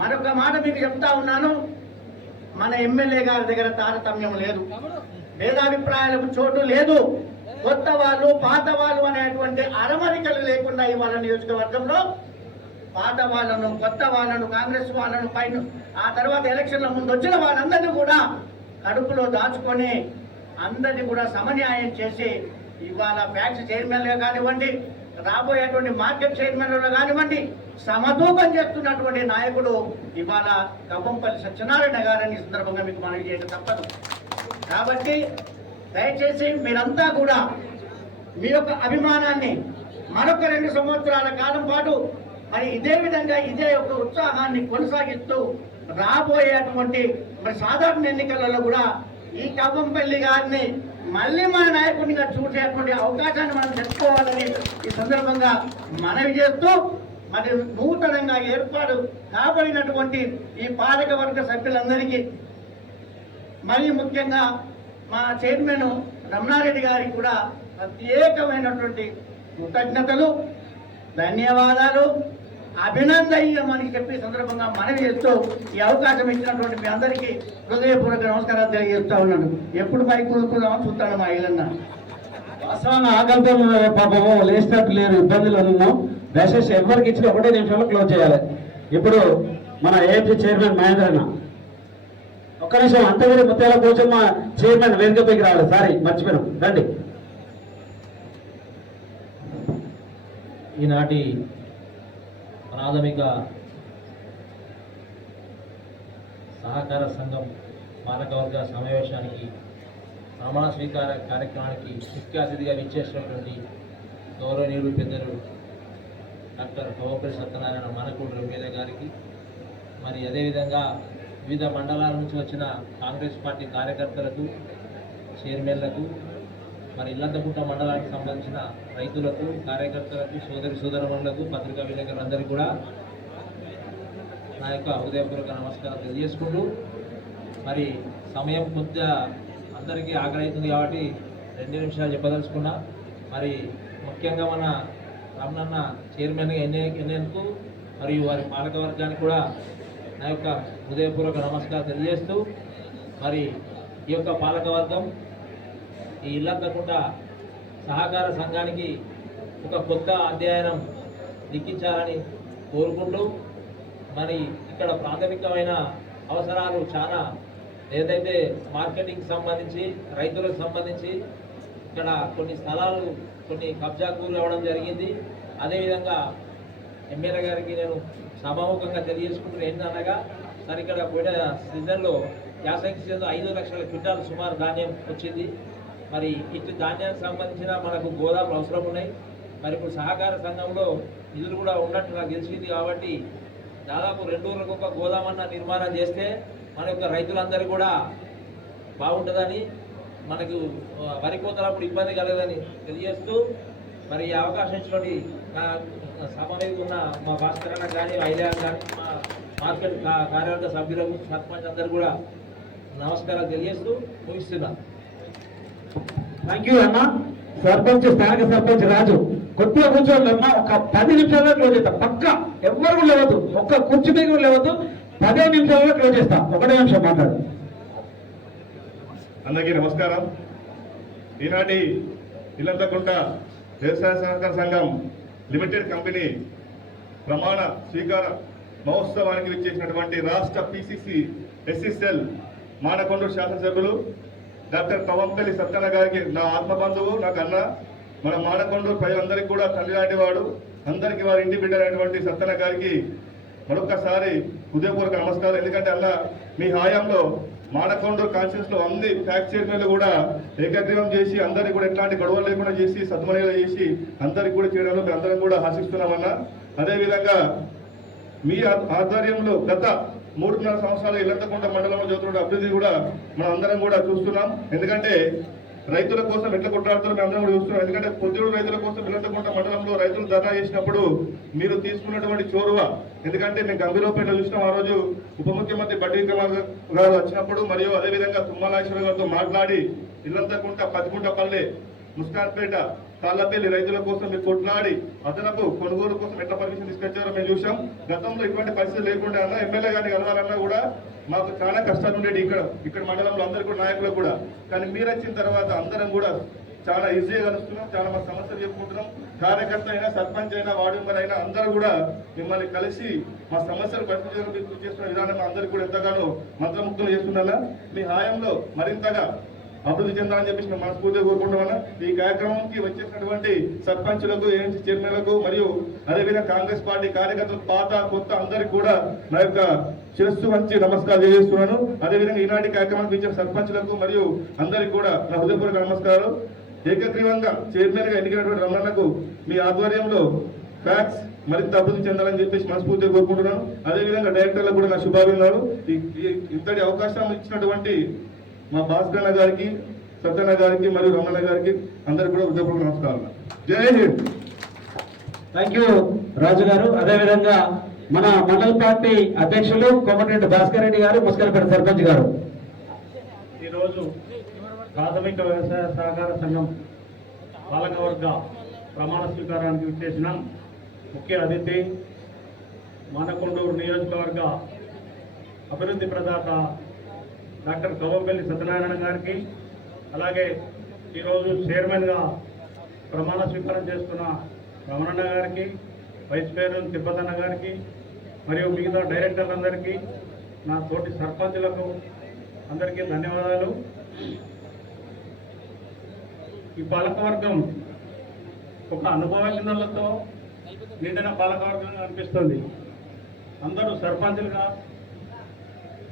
మరొక మాట మీకు చెప్తా ఉన్నాను, మన ఎమ్మెల్యే గారి దగ్గర తారతమ్యం లేదు, భేదాభిప్రాయాలకు చోటు లేదు. కొత్త వాళ్ళు పాత వాళ్ళు అనేటువంటి అరమరికలు లేకుండా ఇవాళ నియోజకవర్గంలో పాత వాళ్ళను కొత్త వాళ్ళను కాంగ్రెస్ వాళ్ళను పైన ఆ తర్వాత ఎలక్షన్ల ముందు వచ్చిన వాళ్ళందరినీ కూడా కడుపులో దాచుకొని అందరినీ కూడా సమన్యాయం చేసి ఇవాళ ఫ్యాక్స్ చైర్మన్లుగా కానివ్వండి, రాబోయేటువంటి మార్కెట్ చైర్మన్లుగా కానివ్వండి సమతూకం చేస్తున్నటువంటి నాయకుడు ఇవాళ కవ్వంపల్లి సత్యనారాయణ గారని సందర్భంగా మీకు మనవి చేయడం తప్పదు. కాబట్టి దయచేసి మీరంతా కూడా మీ యొక్క అభిమానాన్ని మరొక 2 సంవత్సరాల కాలం పాటు మరి ఇదే విధంగా ఇదే యొక్క ఉత్సాహాన్ని కొనసాగిస్తూ రాబోయేటువంటి మరి సాధారణ ఎన్నికలలో కూడా ఈ కవ్వంపల్లి గారిని మళ్ళీ మన నాయకుడిగా చూసేటువంటి అవకాశాన్ని మనం తెచ్చుకోవాలని ఈ సందర్భంగా మనవి చేస్తూ మరి నూతనంగా ఏర్పాటు కాబడినటువంటి ఈ పాలకవర్గ సభ్యులందరికీ మరి ముఖ్యంగా మా చైర్మన్ రమణారెడ్డి గారికి కూడా ప్రత్యేకమైనటువంటి కృతజ్ఞతలు, ధన్యవాదాలు, అభినందనీయమని చెప్పి సందర్భంగా మనవి చేస్తూ ఈ అవకాశం ఇచ్చినటువంటి మీ అందరికీ హృదయపూర్వక నమస్కారాలు తెలియజేస్తా ఉన్నాను. ఎప్పుడు పైకి కూరుకుందామని చూస్తాను మా ఇల్లన్న. అసలు ఆకలితో పాపము లేచినట్టు లేరు, ఇబ్బందులు ఉన్నాం. దయచేసి ఎవరికి ఇచ్చిన 1 నిమిషంలో క్లోజ్ చేయాలి. ఇప్పుడు మన ఏఎంసీ చైర్మన్ మహేంద్ర అన్న ఒక్క నిమిషం, అంతగిరి ముత్యాల పోచమ్మ చైర్మన్ వేదికపైకి రావాలి. సారీ మర్చిపోయినాం, రండి. ఈనాటి ప్రాథమిక సహకార సంఘం పాలకవర్గ సమావేశానికి ప్రమాణ స్వీకార కార్యక్రమానికి ముఖ్య అతిథిగా విచ్చేసినటువంటి గౌరవనీయులు పెద్దలు డాక్టర్ కవ్వంపల్లి సత్యనారాయణ మానకొండూరు ఎమ్మెల్యే గారికి, మరి అదేవిధంగా వివిధ మండలాల నుంచి వచ్చిన కాంగ్రెస్ పార్టీ కార్యకర్తలకు, చైర్మన్లకు, మరి ఇల్లంతకుంట మండలానికి సంబంధించిన రైతులకు, కార్యకర్తలకు, సోదరమణులకు, పత్రికా విలేకరులందరికీ కూడా నా యొక్క హృదయపూర్వక నమస్కారం తెలియజేసుకుంటూ, మరి సమయం కొద్దిగా అందరికీ ఆకలి అవుతుంది కాబట్టి 2 నిమిషాలు చెప్పదలుచుకున్నా. మరి ముఖ్యంగా మన రమణన్న చైర్మన్గా ఎన్నేందుకు మరియు వారి పాలకవర్గానికి కూడా నా యొక్క హృదయపూర్వక నమస్కారం తెలియజేస్తూ, మరి ఈ యొక్క పాలకవర్గం ఈ ఇల్లంతకుంట సహకార సంఘానికి ఒక కొత్త అధ్యయనం లిఖించాలని కోరుకుంటూ, మరి ఇక్కడ ప్రాథమికమైన అవసరాలు చాలా, ఏదైతే మార్కెటింగ్ సంబంధించి, రైతులకు సంబంధించి ఇక్కడ కొన్ని స్థలాలు కొన్ని కబ్జా గురి అవ్వడం జరిగింది. అదేవిధంగా ఎమ్మెల్యే గారికి నేను సభాముఖంగా తెలియజేసుకుంటున్నాను ఏంటనగా, సార్ ఇక్కడ పోయిన సీజన్లో యాసంగి సీజన్లో 5 లక్షల క్వింటాలు సుమారు ధాన్యం వచ్చింది. మరి ఇటు ధాన్యానికి సంబంధించిన మనకు గోదాములు అవసరం ఉన్నాయి. మరి ఇప్పుడు సహకార సంఘంలో నిధులు కూడా ఉన్నట్టు నాకు తెలిసింది కాబట్టి దాదాపు 2 ఊర్లకు ఒక గోదామన్న నిర్మాణం చేస్తే మన యొక్క రైతులందరూ కూడా బాగుంటుందని, మనకు వరి కోతలప్పుడు ఇబ్బంది కలగదని తెలియజేస్తూ, మరి ఈ అవకాశం ఇచ్చినటువంటి నా సభ మీద ఉన్న మా భాస్కర్ అన్న కానీ, ఐలాన్ కానీ, మా మార్కెట్ కార్యవర్గ సభ్యులకు, సర్పంచ్ అందరూ కూడా నమస్కారాలు తెలియజేస్తూ ముగిస్తున్నాను. థ్యాంక్ యూ అన్న. సర్పంచ్, స్థానిక సర్పంచ్ రాజు కొద్దిగా కూర్చోండి అమ్మా. ఒక 10 నిమిషాల్లో క్లోజ్ చేస్తాం. పక్క ఎవ్వరు లేవద్దు, ఒక్క కుర్చీ మీద కూడా లేవద్దు. 10 నిమిషాల్లో క్లోజ్ చేస్తాం. 1 నిమిషం మాట్లాడు. అందరికీ నమస్కారం. ఈనాటి ఇల్లంతకుంట వ్యవసాయ సహకార సంఘం లిమిటెడ్ కంపెనీ ప్రమాణ స్వీకార మహోత్సవానికి విచ్చేసినటువంటి రాష్ట్ర పిసిసి ఎస్ఎస్ఎల్ మానకొండూరు శాసనసభ్యులు డాక్టర్ కవ్వంపల్లి సత్యనారాయణ గారికి, నా ఆత్మబంధువు, నాకు అన్న, మన మానకొండూరు ప్రజలందరికీ కూడా తల్లి లాంటి వాడు, అందరికీ వారి ఇంటి బిడ్డలైనటువంటి సత్యనారాయణ గారికి మరొకసారి హృదయపూర్వక నమస్కారం. ఎందుకంటే అన్న మీ హయాంలో మానకొండూరు కాన్స్టిట్యూన్స్ లో అన్ని ట్యాక్స్ చైర్మన్లు కూడా ఏకగ్రీవం చేసి అందరికీ కూడా ఎట్లాంటి గొడవలు లేకుండా చేసి సద్మనీయులు చేసి అందరికీ కూడా చేయడంలో మేము అందరం కూడా హర్షిస్తున్నామన్నా. అదేవిధంగా మీ ఆధ్వర్యంలో గత 3.5 సంవత్సరాలు ఇల్లంతకుంట మండలంలో జరుగుతున్న అభివృద్ధి కూడా మనం అందరం కూడా చూస్తున్నాం. ఎందుకంటే రైతుల కోసం ఎట్లా కొట్లాడుతారో మేము అందరం కూడా చూస్తున్నాం. ఎందుకంటే పొద్దుడు రైతుల కోసం ఇల్లంతకుంట మండలంలో రైతులు ధర్నా చేసినప్పుడు మీరు తీసుకున్నటువంటి చోరువ, ఎందుకంటే మేము గంభీరపేట చూసినాం. ఆ రోజు ఉప ముఖ్యమంత్రి బడ్డీ విక్రమార్క గారు వచ్చినప్పుడు, మరియు అదేవిధంగా తుమ్మల నాగేశ్వర గారితో మాట్లాడి ఇల్లంతకుంట, పతికుంటపల్లె, ముస్కాన్పేట, తాళ్లపల్లి రైతుల కోసం మీరు కొట్లాడి అదనపు కొనుగోలు కోసం ఎట్లా పర్మిషన్ తీసుకొచ్చారో మేము చూసాం. గతంలో ఇటువంటి పరిస్థితి లేకుండా అన్న ఎమ్మెల్యే గారిని కలవాలన్నా కూడా మాకు చాలా కష్టాలు ఉండేవి ఇక్కడ మండలంలో అందరూ కూడా, నాయకులు కూడా. కానీ మీరు వచ్చిన తర్వాత అందరం కూడా చాలా ఈజీగా కలుస్తున్నాం, చాలా మా సమస్యలు చెప్పుకుంటున్నాం. కార్యకర్త అయినా, సర్పంచ్ అయినా, వార్డు మెంబర్ అయినా అందరూ కూడా మిమ్మల్ని కలిసి మా సమస్యలు పరిష్కరించడానికి కృషి చేస్తున్న విధానం అందరికీ కూడా ఎంతగానో మంత్రముగ్ధులు చేస్తున్నారా. మీ హాయంలో మరింతగా అభివృద్ధి చెందాలని చెప్పేసి మేము మనస్ఫూర్తిగా కోరుకుంటున్నామన్నా. ఈ కార్యక్రమానికి వచ్చేసినటువంటి సర్పంచులకు, ఏఎంసీ చైర్మన్లకు, మరియు అదేవిధంగా కాంగ్రెస్ పార్టీ కార్యకర్తలకు, పాత కొత్త అందరికీ కూడా నా యొక్క శిరస్సు వంచి నమస్కారం తెలియజేస్తున్నాను. అదేవిధంగా ఈనాటి కార్యక్రమానికి ఇచ్చిన సర్పంచులకు మరియు అందరికీ కూడా నా హృదయపూర్వక నమస్కారాలు. ఏకగ్రీవంగా చైర్మన్ గా ఎన్నికైనటువంటి రమణకు మీ ఆధ్వర్యంలో ఫ్యాక్స్ మరింత అభివృద్ధి చెందాలని చెప్పేసి మనస్ఫూర్తిగా కోరుకుంటున్నాను. అదేవిధంగా డైరెక్టర్లకు కూడా నా శుభాభినందనలు. ఇంతటి అవకాశం ఇచ్చినటువంటి మా భాస్కర్ గారికి, సత్యన్న గారికి మరియు రమణ గారికి అందరికీ కూడా హృదయపూర్వక నమస్కారం. జై హింద్. థ్యాంక్ యూ రాజు గారు. అదేవిధంగా మన మండల పార్టీ అధ్యక్షులు కోమటిరెడ్డి భాస్కర్ రెడ్డి గారు, ముస్కరపేట సర్పంచ్ గారు. ఈరోజు ప్రాథమిక వ్యవసాయ సహకార సంఘం పాలకవర్గ ప్రమాణ స్వీకారానికి విచ్చేసిన ముఖ్య అతిథి మానకొండూరు నియోజకవర్గ అభివృద్ధి ప్రదాత డాక్టర్ కవ్వంపల్లి సత్యనారాయణ గారికి, అలాగే ఈరోజు చైర్మన్గా ప్రమాణ స్వీకారం చేస్తున్న రమణన్న గారికి, వైస్ చైర్మన్ తిరుపతన్న గారికి మరియు మిగతా డైరెక్టర్లందరికీ, నా తోటి సర్పంచులకు అందరికీ ధన్యవాదాలు. ఈ పాలకవర్గం ఒక అనుభవజ్ఞులతో నిండిన పాలకవర్గంగా అనిపిస్తుంది. అందరూ సర్పంచులుగా,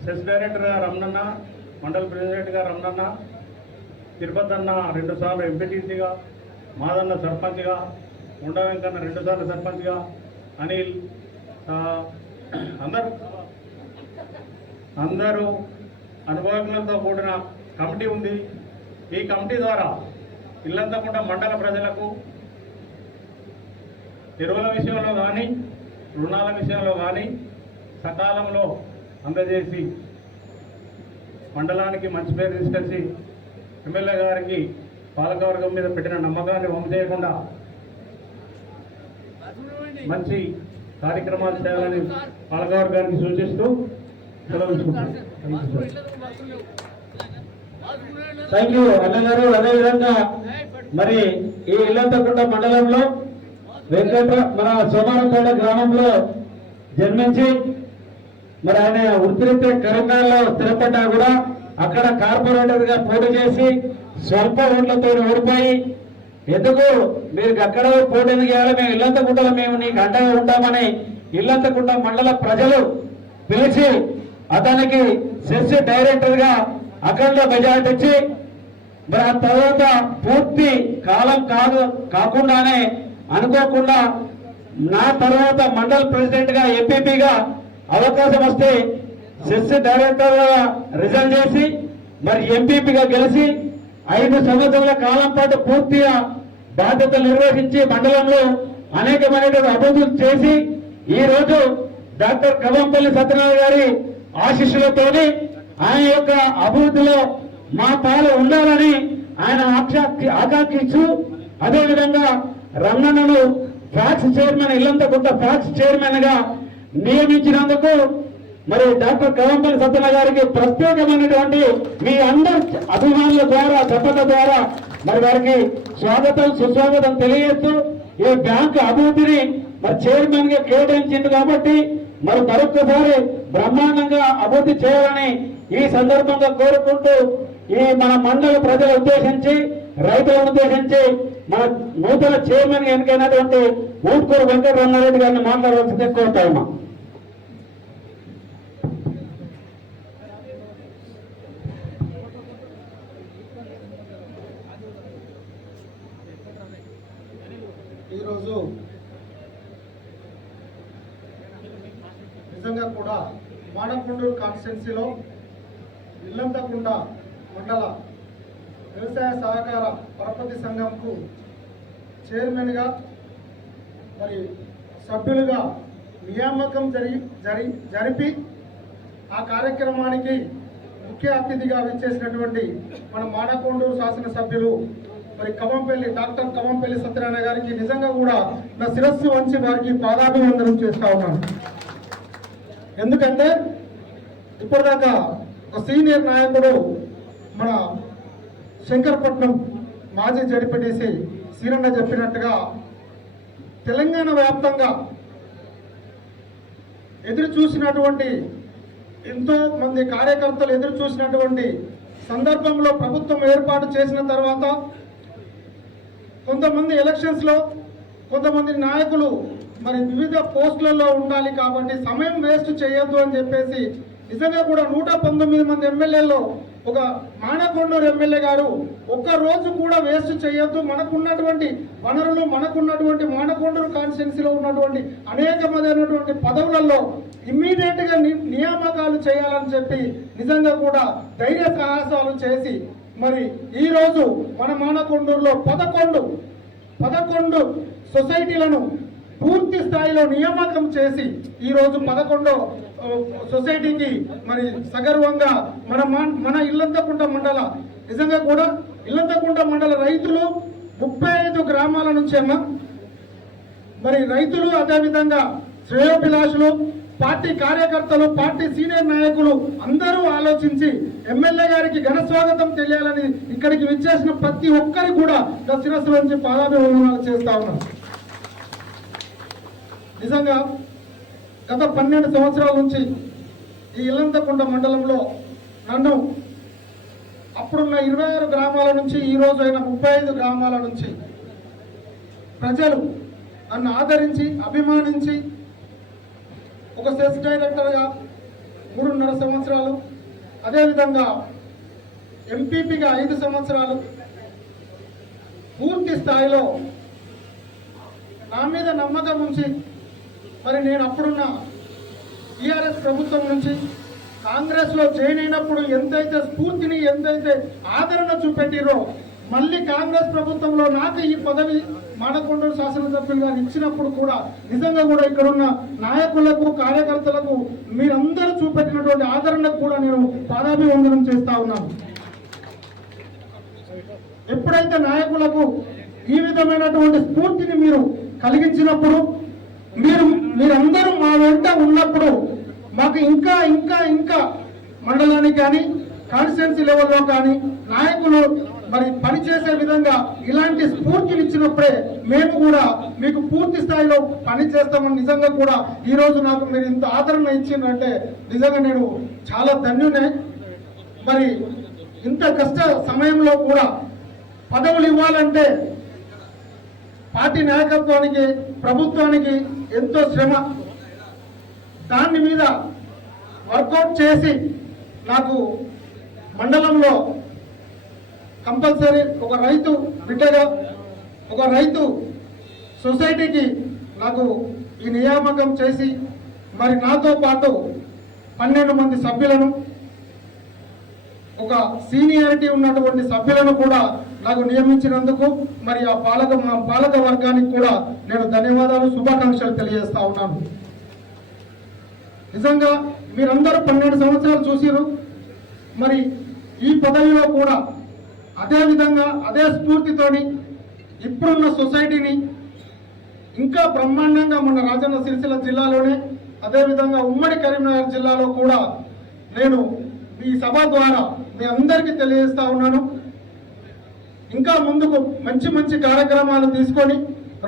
సెస్ డైరెక్టర్గా రమణన్న, మండల ప్రెసిడెంట్గా రమణన్న, తిరుపతి అన్న 2 సార్లు ఎంపీటీసీగా, మాదన్న సర్పంచ్గా, ఉండ వెంకన్న 2 సార్లు సర్పంచ్గా, అనిల్ అందరూ అనుభవజ్ఞులతో కూడిన కమిటీ ఉంది. ఈ కమిటీ ద్వారా ఇల్లంతకుంట మండల ప్రజలకు ఎరువుల విషయంలో కానీ, రుణాల విషయంలో కానీ సకాలంలో అందజేసి మండలానికి మంచి పేరు తీసుకొచ్చి ఎమ్మెల్యే గారికి పాలకవర్గం మీద పెట్టిన నమ్మకాన్ని వమ్ము చేయకుండా మంచి కార్యక్రమాలు చేయాలని పాలకవర్గానికి సూచిస్తూ సెలవుకుంటున్నాను. థ్యాంక్ యూ అన్నగారు. అదేవిధంగా మరి ఈ ఇల్లంతకుంట మండలంలో మన సోమారంపేట గ్రామంలో జన్మించి మరి ఆయన వృత్తిరీత్యా కరీంనగర్లో స్థిరపడ్డా కూడా అక్కడ కార్పొరేటర్ గా పోటీ చేసి స్వల్ప ఓట్లతో ఓడిపోయి, ఎందుకు మీరు అక్కడ పోటీ చేయాలి, మేము ఇల్లంతకుంటలో మేము నీకు అండగా ఉంటామని ఇల్లంతకుంట మండల ప్రజలు పిలిచి అతనికి సెస్ డైరెక్టర్ గా అఖండ మెజార్టీ ఇచ్చి మరి ఆ తర్వాత పూర్తి కాలం కాకుండానే అనుకోకుండా నా తర్వాత మండల ప్రెసిడెంట్ గా, ఎంపీపీగా అవకాశం వస్తే సెస్ డైరెక్టర్ గా రిజైన్ చేసి మరి ఎంపీపీగా గెలిచి 5 సంవత్సరాల కాలం పాటు పూర్తిగా బాధ్యతలు నిర్వహించి మండలంలో అనేకమైన అభివృద్ధులు చేసి ఈ రోజు డాక్టర్ కవంపల్లి సత్యనారాయణ గారి ఆశీస్సులతోని ఆయన యొక్క అభివృద్ధిలో మా పాలు ఉండాలని ఆయన ఆకాంక్షించు, అదేవిధంగా రమణను PACS chairman, Illanthakunta PACS chairman గా నియమించినందుకు మరి డాక్టర్ కవంపల్లి సత్యనారాయణ గారికి ప్రత్యేకమైనటువంటి మీ అందరి అభిమానుల ద్వారా, చప్పట్ల ద్వారా మరి వారికి స్వాగతం సుస్వాగతం తెలియజేస్తూ ఈ బ్యాంకు అభివృద్ధిని మరి చైర్మన్ గా కేటాయించింది కాబట్టి మరి మరొక్కసారి బ్రహ్మాండంగా అభివృద్ధి చేయాలని ఈ సందర్భంగా కోరుకుంటూ ఈ మన మండల ప్రజలు ఉద్దేశించి, రైతులను ఉద్దేశించి మన నూతన చైర్మన్ గా ఎన్నికైనటువంటి ఊట్కూరు వెంకటరమణారెడ్డి గారిని మాట్లాడవలసింది కోరుతామా. ఈరోజు నిజంగా కూడా మానకొండూరు కాన్స్టిట్యున్సీలో ఇల్లంతకుంట మండల వ్యవసాయ సహకార పరపతి సంఘంకు చైర్మన్గా మరి సభ్యులుగా నియామకం జరిపి ఆ కార్యక్రమానికి ముఖ్య అతిథిగా విచ్చేసినటువంటి మన మానకొండూరు శాసనసభ్యులు మరి డాక్టర్ కవంపల్లి సత్యనారాయణ గారికి నిజంగా కూడా నా శిరస్సు వంచి వారికి పాదాభివందనం చేస్తా ఉన్నాను. ఎందుకంటే ఇప్పటిదాకా ఒక సీనియర్ నాయకుడు మన శంకరపట్నం మాజీ జడిపిటిసి సీరన్న చెప్పినట్టుగా తెలంగాణ వ్యాప్తంగా ఎదురు చూసినటువంటి ఎంతో మంది కార్యకర్తలు ఎదురు చూసినటువంటి సందర్భంలో ప్రభుత్వం ఏర్పాటు చేసిన తర్వాత కొంతమంది ఎలక్షన్స్లో కొంతమంది నాయకులు మరి వివిధ పోస్టులలో ఉండాలి కాబట్టి సమయం వేస్ట్ చేయొద్దు అని చెప్పేసి నిజంగా కూడా 119 మంది ఎమ్మెల్యేల్లో ఒక మానకొండూరు ఎమ్మెల్యే గారు ఒక్క రోజు కూడా వేస్ట్ చేయొద్దు, మనకున్నటువంటి వనరులు, మనకున్నటువంటి మానకొండూరు కాన్స్టిట్యున్సీలో ఉన్నటువంటి అనేకమైనటువంటి పదవులలో ఇమ్మీడియట్గా నియామకాలు చేయాలని చెప్పి నిజంగా కూడా ధైర్య సాహసాలు చేసి మరి ఈరోజు మన మానకొండూరులో 11 సొసైటీలను పూర్తి స్థాయిలో నియామకం చేసి ఈరోజు 11 సొసైటీకి మరి సగర్వంగా మన ఇల్లంతకుంట మండల నిజంగా కూడా ఇల్లంతకుంట మండల రైతులు 35 గ్రామాల నుంచి మరి రైతులు అదేవిధంగా శ్రేయోభిలాషులు పార్టీ కార్యకర్తలు, పార్టీ సీనియర్ నాయకులు అందరూ ఆలోచించి ఎమ్మెల్యే గారికి ఘన స్వాగతం తెలియాలని ఇక్కడికి విచ్చేసిన ప్రతి ఒక్కరి కూడా శిరస్సు నుంచి పాదాభివందనాలు చేస్తా ఉన్నాం. నిజంగా గత 12 సంవత్సరాల నుంచి ఈ ఇల్లంతకుంట మండలంలో నన్ను అప్పుడున్న 26 గ్రామాల నుంచి ఈ రోజు అయిన 35 గ్రామాల నుంచి ప్రజలు నన్ను ఆదరించి అభిమానించి ఒక సెస్ డైరెక్టర్గా 3.5 సంవత్సరాలు, అదేవిధంగా ఎంపీపీగా 5 సంవత్సరాలు పూర్తి స్థాయిలో నా మీద నమ్మకం ఉంచి మరి నేను అప్పుడున్న టీఆర్ఎస్ ప్రభుత్వం నుంచి కాంగ్రెస్లో జాయిన్ అయినప్పుడు ఎంతైతే స్ఫూర్తిని, ఎంతైతే ఆదరణ చూపెట్టిరో మళ్ళీ కాంగ్రెస్ ప్రభుత్వంలో నాకు ఈ పదవి మానకొండూరు శాసనసభ్యులుగా ఇచ్చినప్పుడు కూడా నిజంగా కూడా ఇక్కడ ఉన్న నాయకులకు, కార్యకర్తలకు మీరందరూ చూపెట్టినటువంటి ఆదరణకు కూడా నేను పాదాభివందనం చేస్తా ఉన్నాను. ఎప్పుడైతే నాయకులకు ఈ విధమైనటువంటి స్ఫూర్తిని మీరు కలిగించినప్పుడు, మీరందరూ మా వెంట ఉన్నప్పుడు మాకు ఇంకా ఇంకా ఇంకా మండలానికి కానీ కాన్స్టిట్యున్సీ లెవెల్లో కానీ నాయకులు మరి పనిచేసే విధంగా ఇలాంటి స్ఫూర్తిని ఇచ్చినప్పుడే మేము కూడా మీకు పూర్తి స్థాయిలో పని చేస్తామని నిజంగా కూడా ఈరోజు నాకు మీరు ఇంత ఆదరణ ఇచ్చిందంటే నిజంగా నేను చాలా ధన్యునే. మరి ఇంత కష్ట సమయంలో కూడా పదవులు ఇవ్వాలంటే పార్టీ నాయకత్వానికి, ప్రభుత్వానికి ఎంతో శ్రమ. దాని మీద వర్కౌట్ చేసి నాకు మండలంలో కంపల్సరీ ఒక రైతు బిడ్డగా, ఒక రైతు సొసైటీకి నాకు ఈ నియామకం చేసి మరి నాతో పాటు 12 మంది సభ్యులను, ఒక సీనియారిటీ ఉన్నటువంటి సభ్యులను కూడా నాకు నియమించినందుకు మరి ఆ పాలక వర్గానికి కూడా నేను ధన్యవాదాలు, శుభాకాంక్షలు తెలియజేస్తా ఉన్నాను. నిజంగా మీరందరూ 12 సంవత్సరాలు చూసిరు. మరి ఈ పదవిలో కూడా అదే విధంగా అదే స్ఫూర్తితోని ఇప్పుడున్న సొసైటీని ఇంకా బ్రహ్మాండంగా మన రాజన్న సిరిసిల్ల జిల్లాలోనే, అదేవిధంగా ఉమ్మడి కరీంనగర్ జిల్లాలో కూడా నేను ఈ సభ ద్వారా మీ అందరికీ తెలియజేస్తా ఉన్నాను. ఇంకా ముందుకు మంచి మంచి కార్యక్రమాలు తీసుకొని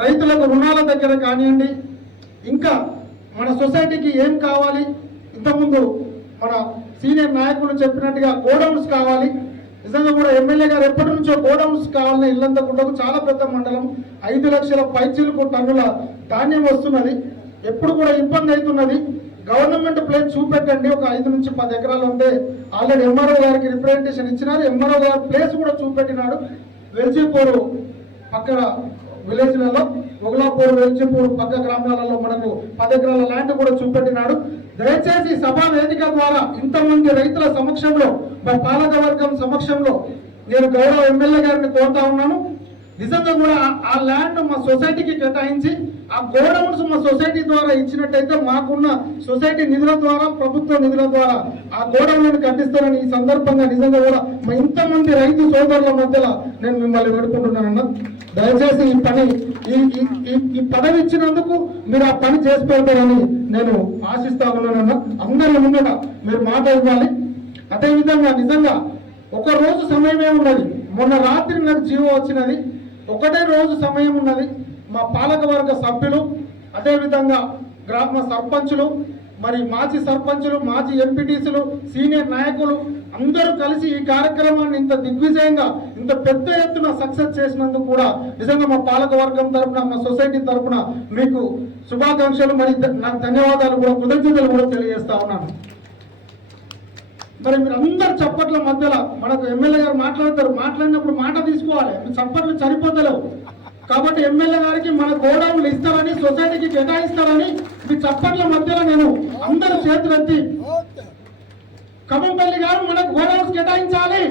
రైతులకు రుణాల దగ్గర కానివ్వండి, ఇంకా మన సొసైటీకి ఏం కావాలి, ఇంతకుముందు మన సీనియర్ నాయకులు చెప్పినట్టుగా గోడౌన్స్ కావాలి. నిజంగా కూడా ఎమ్మెల్యే గారు ఎప్పటి నుంచో గోడౌన్స్ కావాలని ఇల్లంతకుంటకు చాలా పెద్ద మండలం, 5 లక్షల పైచిలకు టన్నుల ధాన్యం వస్తున్నది. ఎప్పుడు కూడా ఇబ్బంది అవుతున్నది. గవర్నమెంట్ ప్లేస్ చూపెట్టండి, ఒక 5 నుంచి 10 ఎకరాలు ఉంటే ఆల్రెడీ ఎంఆర్ఓ గారికి రిప్రజెంటేషన్ ఇచ్చినారు. ఎంఆర్ఓ గారు ప్లేస్ కూడా చూపెట్టినాడు. వెల్జీపూరు పక్కన విలేజ్లలో, ఒగలాపూర్, వెల్జీపూర్ పక్క గ్రామాలలో మనకు 10 ఎకరాల ల్యాండ్ కూడా చూపెట్టినాడు. దయచేసి సభా వేదిక ద్వారా ఇంతమంది రైతుల సమక్షంలో, మా పాలక వర్గం సమక్షంలో నేను గౌరవ ఎమ్మెల్యే గారిని కోరుతా ఉన్నాను. నిజంగా కూడా ఆ ల్యాండ్ మా సొసైటీకి కేటాయించి ఆ గోడౌన్స్ మా సొసైటీ ద్వారా ఇచ్చినట్టయితే మాకున్న సొసైటీ నిధుల ద్వారా, ప్రభుత్వ నిధుల ద్వారా ఆ గోడౌన్లను కట్టిస్తారని ఈ సందర్భంగా నిజంగా కూడా మా ఇంతమంది రైతు సోదరుల మధ్యలో నేను మిమ్మల్ని వేడుకుంటున్నానన్న. దయచేసి ఈ పని ఈ పదవి ఇచ్చినందుకు మీరు ఆ పని చేసి పెడతారని నేను ఆశిస్తా ఉన్నానన్న. అందరి ముందట మీరు మాట ఇవ్వాలి. అదేవిధంగా నిజంగా ఒక రోజు సమయమే ఉన్నది. మొన్న రాత్రి నాకు జీవో వచ్చినది. ఒకటే రోజు సమయం ఉన్నది. మా పాలకవర్గ సభ్యులు, అదేవిధంగా గ్రామ సర్పంచులు, మరి మాజీ సర్పంచులు, మాజీ ఎంపీటీసీలు, సీనియర్ నాయకులు అందరూ కలిసి ఈ కార్యక్రమాన్ని ఇంత దిగ్విజయంగా, ఇంత పెద్ద ఎత్తున సక్సెస్ చేసినందుకు కూడా నిజంగా మా పాలక వర్గం తరఫున, మా సొసైటీ తరఫున మీకు శుభాకాంక్షలు, మరి నాకు ధన్యవాదాలు కూడా, కృతజ్ఞతలు కూడా తెలియజేస్తా ఉన్నాను. మరి మీరు అందరు చప్పట్ల మధ్యలో మనకు ఎమ్మెల్యే గారు మాట్లాడినప్పుడు మాట తీసుకోవాలి. మీ చప్పట్లు సరిపోతలేవు కాబట్టి ఎమ్మెల్యే గారికి మన గోడౌన్లు ఇస్తారని, సొసైటీకి కేటాయిస్తారని మీ చప్పట్ల మధ్యలో నేను అందరూ చేతులెత్తి, ఖమ్మంపల్లి గారు మనకు గోడౌన్స్ కేటాయించాలి.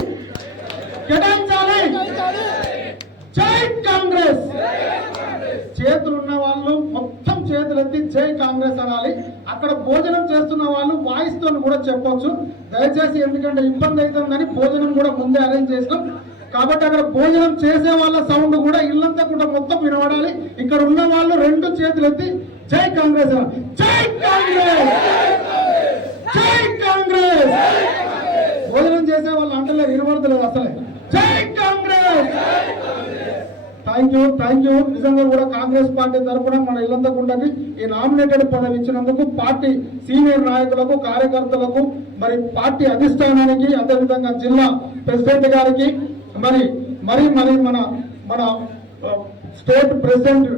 జై కాంగ్రెస్. చేతులున్న వాళ్ళు మొత్తం చేతులెత్తి జై కాంగ్రెస్ అనాలి. అక్కడ భోజనం చేస్తున్న వాళ్ళు వాయిస్ తో కూడా చెప్పొచ్చు దయచేసి, ఎందుకంటే ఇబ్బంది అవుతుందని భోజనం కూడా ముందే అరేంజ్ చేసినాం కాబట్టి అక్కడ భోజనం చేసే వాళ్ళ సౌండ్ కూడా ఇల్లంతా కూడా మొత్తం వినబడాలి. ఇక్కడ ఉన్న వాళ్ళు 2 చేతులెత్తి జై కాంగ్రెస్, జై కాంగ్రెస్, జై కాంగ్రెస్. భోజనం చేసే వాళ్ళు అంటలేదు, వినబడతలేదు అసలే. జై కాంగ్రెస్. Thank you. నిజంగా కూడా కాంగ్రెస్ పార్టీ తరఫున మన ఇల్లంతకుండకి ఈ నామినేటెడ్ పదవి ఇచ్చినందుకు పార్టీ సీనియర్ నాయకులకు, కార్యకర్తలకు, మరి పార్టీ అధిష్టానానికి, అదేవిధంగా జిల్లా ప్రెసిడెంట్ గారికి, మరి మన state president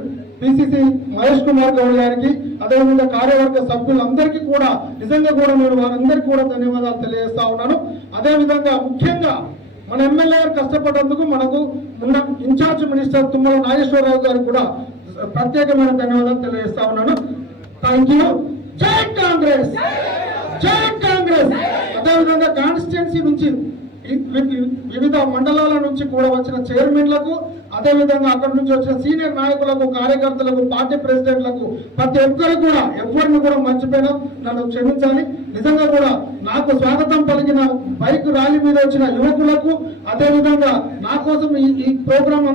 PCC Mahesh Kumar Goud గారికి, అదేవిధంగా కార్యవర్గ సభ్యులందరికీ కూడా నిజంగా కూడా నేను వారందరికీ కూడా ధన్యవాదాలు తెలియజేస్తా ఉన్నాను. అదేవిధంగా ముఖ్యంగా మన ఎమ్మెల్యే గారు కష్టపడేందుకు మనకు ఉన్న ఇన్ఛార్జ్ మినిస్టర్ తుమ్మల నాగేశ్వరరావు గారికి కూడా ప్రత్యేకమైన ధన్యవాదాలు తెలియజేస్తా ఉన్నాను. Thank you. జై కాంగ్రెస్, జై కాంగ్రెస్. అదేవిధంగా కాన్స్టిట్యున్సీ నుంచి వివిధ మండలాల నుంచి కూడా వచ్చిన చైర్మన్లకు, అదేవిధంగా అక్కడి నుంచి వచ్చిన సీనియర్ నాయకులకు, కార్యకర్తలకు, పార్టీ ప్రెసిడెంట్లకు, ప్రతి ఒక్కరు కూడా ఎవరిని కూడా మర్చిపోయినా నన్ను క్షమించాలి. నిజంగా కూడా నాకు స్వాగతం పలికిన బైక్ ర్యాలీ మీద వచ్చిన యువకులకు, అదేవిధంగా నా కోసం ఈ ప్రోగ్రాం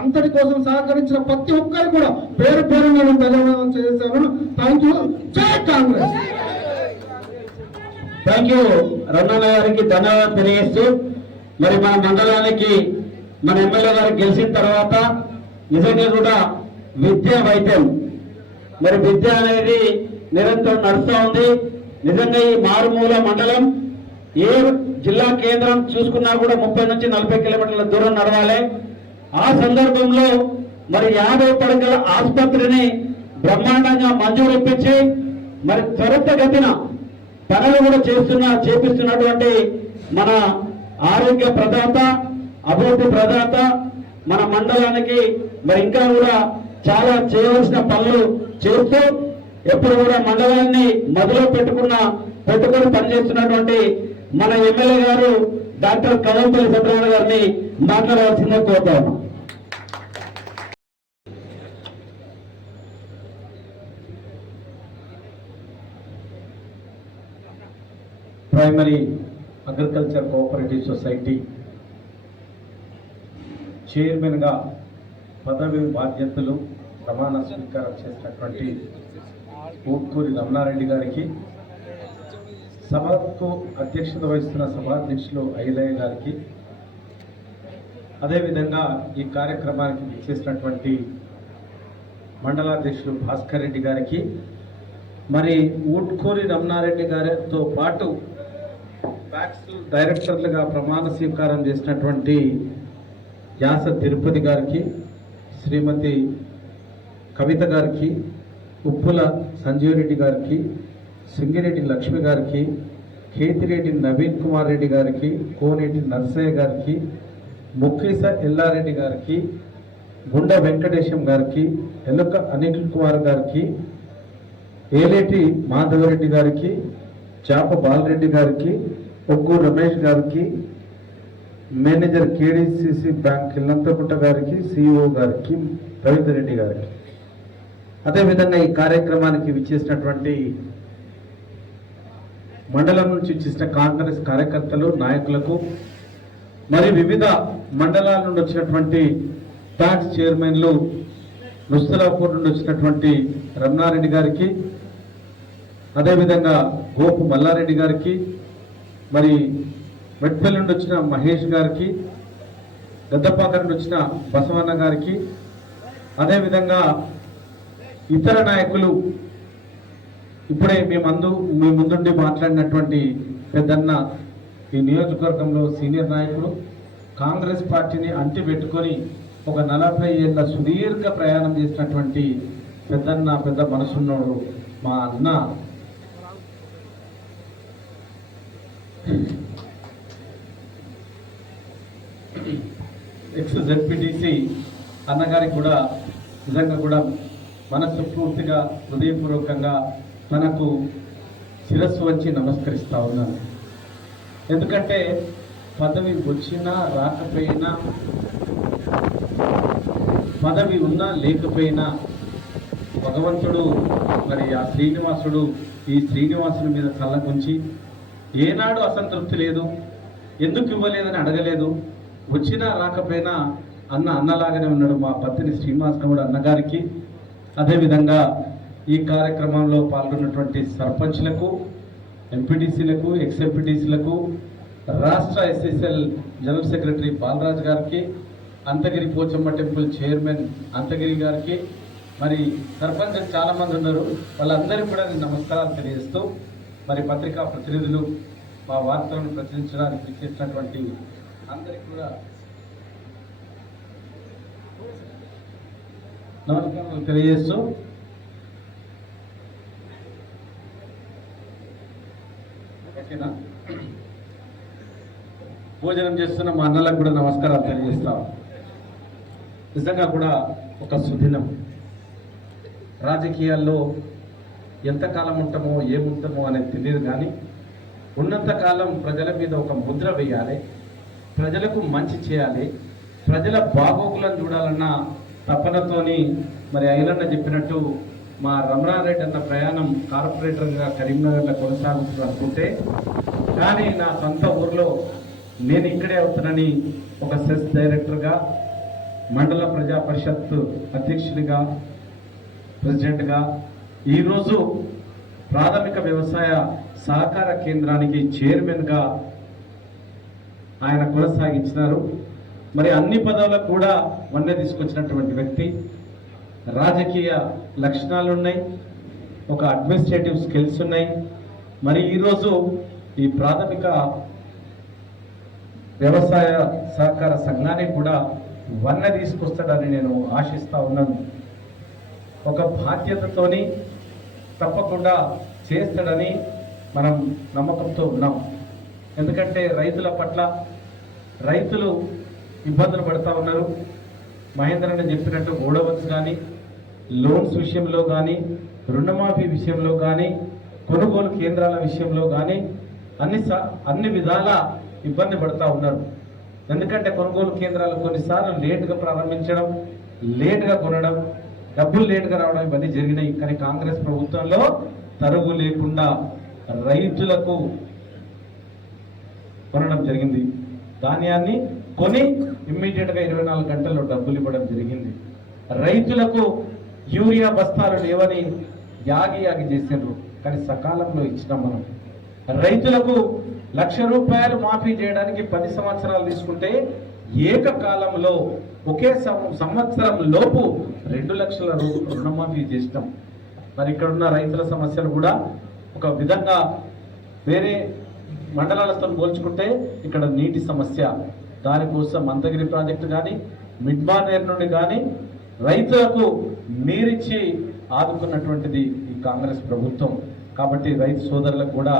అంతటి కోసం సహకరించిన ప్రతి ఒక్కరు కూడా పేరు పేరు నేను ధన్యవాదాలు చేశాను. Thank you. జై కాంగ్రెస్. Thank you. రమణ గారికి ధన్యవాదాలు తెలియజేస్తూ, మరి మన మండలానికి మన ఎమ్మెల్యే గారు గెలిచిన తర్వాత నిజంగా కూడా విద్య, వైద్యం, మరి విద్య అనేది నిరంతరం నడుస్తూ ఉంది. నిజంగా ఈ మారుమూల మండలం ఏ జిల్లా కేంద్రం చూసుకున్నా కూడా 30 నుంచి 40 కిలోమీటర్ల దూరం నడవాలి. ఆ సందర్భంలో మరి 50 పడకల ఆసుపత్రిని బ్రహ్మాండంగా మంజూరు ఇప్పించి మరి త్వరితగతిన పనులు కూడా చేపిస్తున్నటువంటి మన ఆరోగ్య ప్రదాత, అభివృద్ధి ప్రదాత మన మండలానికి మరి ఇంకా కూడా చాలా చేయవలసిన పనులు చేస్తూ ఎప్పుడు కూడా మండలాన్ని మొదలు పెట్టుకుని పనిచేస్తున్నటువంటి మన ఎమ్మెల్యే గారు డాక్టర్ కవంపల్లి సత్యనారాయణ గారిని మాట్లాడవలసిందే కోరుతా ఉన్నాం. ప్రైమరీ అగ్రికల్చర్ కోఆపరేటివ్ సొసైటీ చైర్మన్గా పదవి బాధ్యతలు ప్రమాణ స్వీకారం చేసినటువంటి ఊట్కూరి రమణారెడ్డి గారికి, సభకు అధ్యక్షత వహిస్తున్న సభాధ్యక్షులు ఐలయ్య గారికి, అదేవిధంగా ఈ కార్యక్రమానికి విచ్చేసినటువంటి మండలాధ్యక్షులు భాస్కర్ రెడ్డి గారికి, మరి ఊట్కూరి రమణారెడ్డి గారితో పాటు ఫ్యాక్స్ డైరెక్టర్లుగా ప్రమాణ స్వీకారం చేసినటువంటి యాస తిరుపతి గారికి, శ్రీమతి కవిత గారికి, ఉప్పుల సంజీవ్ రెడ్డి గారికి, సింగిరెడ్డి లక్ష్మి గారికి, కేతిరెడ్డి నవీన్ కుమార్ రెడ్డి గారికి, కోనేటి నర్సయ్య గారికి, ముఖీస ఎల్లారెడ్డి గారికి, గుండ వెంకటేశం గారికి, ఎలుక అనిల్ కుమార్ గారికి, ఏలేటి మాధవరెడ్డి గారికి, చాప బాలరెడ్డి గారికి, ఒగ్గు రమేష్ గారికి, మేనేజర్ కేడీసీసీ బ్యాంక్ ఇల్లంతకుంట గారికి, సిఇఓ గారికి, రవీంద్ర రెడ్డి గారికి, అదేవిధంగా ఈ కార్యక్రమానికి విచ్చేసినటువంటి మండలం నుంచి వచ్చేసిన కాంగ్రెస్ కార్యకర్తలు, నాయకులకు, మరి వివిధ మండలాల నుండి వచ్చినటువంటి ట్యాక్స్ చైర్మన్లు, ముస్తలాపూర్ నుండి వచ్చినటువంటి రమణారెడ్డి గారికి, అదేవిధంగా గోపు మల్లారెడ్డి గారికి, మరి మెట్పల్లి నుండి వచ్చిన మహేష్ గారికి, గద్దపాక నుండి వచ్చిన బసవన్న గారికి, అదేవిధంగా ఇతర నాయకులు, ఇప్పుడే మీ ముందుండి మాట్లాడినటువంటి పెద్దన్న ఈ నియోజకవర్గంలో సీనియర్ నాయకుడు, కాంగ్రెస్ పార్టీని అంటి పెట్టుకొని ఒక 40 ఏళ్ల సుదీర్ఘ ప్రయాణం చేసినటువంటి పెద్దన్న, పెద్ద మనసున్నోడు మా అన్న ఎక్స్ జెడ్పీటీసీ అన్నగారికి కూడా నిజంగా కూడా మనస్సు పూర్తిగా హృదయపూర్వకంగా తనకు శిరస్సు వచ్చి నమస్కరిస్తా ఉన్నాను. ఎందుకంటే పదవి వచ్చినా రాకపోయినా, పదవి ఉన్నా లేకపోయినా భగవంతుడు మరి ఆ శ్రీనివాసుడు ఈ శ్రీనివాసుని మీద చల్లకుంచి ఏనాడు అసంతృప్తి లేదు, ఎందుకు ఇవ్వలేదని అడగలేదు. వచ్చినా రాకపోయినా అన్నలాగానే ఉన్నాడు మా పత్తిని శ్రీనివాస్ గౌడ్ అన్నగారికి, అదేవిధంగా ఈ కార్యక్రమంలో పాల్గొన్నటువంటి సర్పంచ్లకు, ఎంపీటీసీలకు, ఎక్స్-ఎంపీటీసీలకు, రాష్ట్ర ఎస్ఎస్ఎల్ జనరల్ సెక్రటరీ బాలరాజ్ గారికి, అంతగిరి పోచమ్మ టెంపుల్ చైర్మన్ అంతగిరి గారికి, మరి సర్పంచ్ చాలా మంది ఉన్నారు, వాళ్ళందరికీ కూడా నేను నమస్కారాలు తెలియజేస్తూ, మరి పత్రికా ప్రతినిధులు మా వార్తలను ప్రచురించడానికి చేసినటువంటి అందరికీ కూడా నమస్కారాలు తెలియజేస్తూ, ఓకేనా, భోజనం చేస్తున్న మా అన్నలకు కూడా నమస్కారాలు తెలియజేస్తాం. నిజంగా కూడా ఒక సుదినం. రాజకీయాల్లో ఎంతకాలం ఉంటామో ఏముంటామో అనేది తెలియదు, కానీ ఉన్నంతకాలం ప్రజల మీద ఒక ముద్ర వేయాలి, ప్రజలకు మంచి చేయాలి, ప్రజల బాగోగులను చూడాలన్న తపనతోని మరి ఐలన్న చెప్పినట్టు మా రమణారెడ్డి అన్న ప్రయాణం కార్పొరేటర్గా కరీంనగర్లో కొనసాగుతుంది అనుకుంటే, కానీ నా సొంత ఊర్లో నేను ఇక్కడే అవుతానని ఒక సెస్ డైరెక్టర్గా, మండల ప్రజా పరిషత్ అధ్యక్షుడిగా, ప్రెసిడెంట్గా, ఈరోజు ప్రాథమిక వ్యవసాయ సహకార కేంద్రానికి చైర్మన్గా ఆయన కొనసాగించినారు. మరి అన్ని పదవులకు కూడా వన్నె తీసుకొచ్చినటువంటి వ్యక్తి. రాజకీయ లక్షణాలు ఉన్నాయి, ఒక అడ్మినిస్ట్రేటివ్ స్కిల్స్ ఉన్నాయి. మరి ఈరోజు ఈ ప్రాథమిక వ్యవసాయ సహకార సంఘానికి కూడా వన్నె తీసుకొస్తాడని నేను ఆశిస్తా ఉన్నాను. ఒక బాధ్యతతోని తప్పకుండా చేస్తాడని మనం నమ్మకంతో ఉన్నాం. ఎందుకంటే రైతుల పట్ల రైతులు ఇబ్బందులు పడుతూ ఉన్నారు. మహేంద్రని చెప్పినట్టు గోడవన్స్ కానీ, లోన్స్ విషయంలో కానీ, రుణమాఫీ విషయంలో కానీ, కొనుగోలు కేంద్రాల విషయంలో కానీ అన్ని విధాల ఇబ్బంది పడుతూ ఉన్నారు. ఎందుకంటే కొనుగోలు కేంద్రాలు కొన్నిసార్లు లేటుగా ప్రారంభించడం, లేటుగా కొనడం, డబ్బులు లేటుగా రావడం ఇవన్నీ జరిగినాయి. కానీ కాంగ్రెస్ ప్రభుత్వంలో తరుగు లేకుండా రైతులకు కొనడం జరిగింది. ధాన్యాన్ని కొని ఇమ్మీడియట్గా 24 గంటల్లో డబ్బులు ఇవ్వడం జరిగింది. రైతులకు యూరియా బస్తాలు లేవని యాగి చేశారు, కానీ సకాలంలో ఇచ్చినాం మనం. రైతులకు ₹1,00,000 మాఫీ చేయడానికి 10 సంవత్సరాలు తీసుకుంటే ఏకకాలంలో ఒకే సంవత్సరం లోపు 2 లక్షల రుణమాఫీ చేసినాం. మరి ఇక్కడ ఉన్న రైతుల సమస్యలు కూడా ఒక విధంగా వేరే మండలాలతో పోల్చుకుంటే ఇక్కడ నీటి సమస్య, దానికోసం మందగిరి ప్రాజెక్టు కానీ, మిడ్మానేర్ నుండి కానీ రైతులకు నీరిచ్చి ఆదుకున్నటువంటిది ఈ కాంగ్రెస్ ప్రభుత్వం. కాబట్టి రైతు సోదరులకు కూడా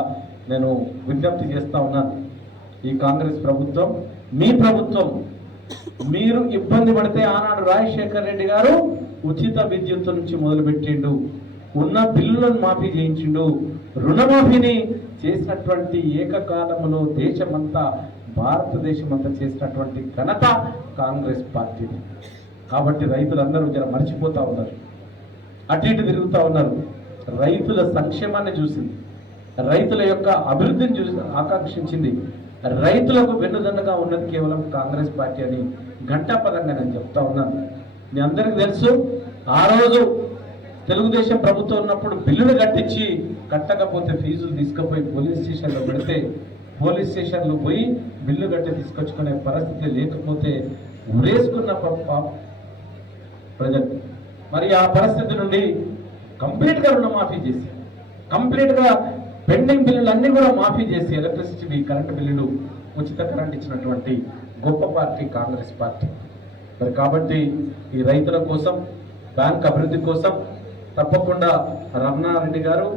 నేను విజ్ఞప్తి చేస్తా ఉన్నాను, ఈ కాంగ్రెస్ ప్రభుత్వం మీ ప్రభుత్వం. మీరు ఇబ్బంది పడితే ఆనాడు రాజశేఖర్ రెడ్డి గారు ఉచిత విద్యుత్ నుంచి మొదలుపెట్టిండు, ఉన్న బిల్లులను మాఫీ చేయించిండు, రుణమాఫీని చేసినటువంటి ఏకకాలంలో దేశమంతా, భారతదేశం అంతా చేసినటువంటి ఘనత కాంగ్రెస్ పార్టీని. కాబట్టి రైతులందరూ జర మర్చిపోతా ఉన్నారు, అటు ఇటు తిరుగుతూ ఉన్నారు. రైతుల సంక్షేమాన్ని చూసింది, రైతుల యొక్క అభివృద్ధిని చూసి ఆకాంక్షించింది. రైతులకు వెన్నుదన్నుగా ఉన్నది కేవలం కాంగ్రెస్ పార్టీ అని ఘంటాపదంగా నేను చెప్తా ఉన్నాను. మీ అందరికీ తెలుసు, ఆ రోజు తెలుగుదేశం ప్రభుత్వం ఉన్నప్పుడు బిల్లులు కట్టించి కట్టకపోతే ఫీజులు తీసుకుపోయి పోలీస్ స్టేషన్లో పెడితే, పోలీస్ స్టేషన్లో పోయి బిల్లు కట్టి తీసుకొచ్చుకునే పరిస్థితి లేకపోతే ఉరేసుకున్న ప్రజలు. మరి ఆ పరిస్థితి నుండి కంప్లీట్గా రుణమాఫీ చేసి, కంప్లీట్గా పెండింగ్ బిల్లులు అన్నీ కూడా మాఫీ చేసి, ఎలక్ట్రిసిటీ కరెంటు బిల్లులు, ఉచిత కరెంట్ ఇచ్చినటువంటి గొప్ప పార్టీ కాంగ్రెస్ పార్టీ. మరి కాబట్టి ఈ రైతుల కోసం, బ్యాంక్ అభివృద్ధి కోసం తప్పకుండా రమణారెడ్డి గారు,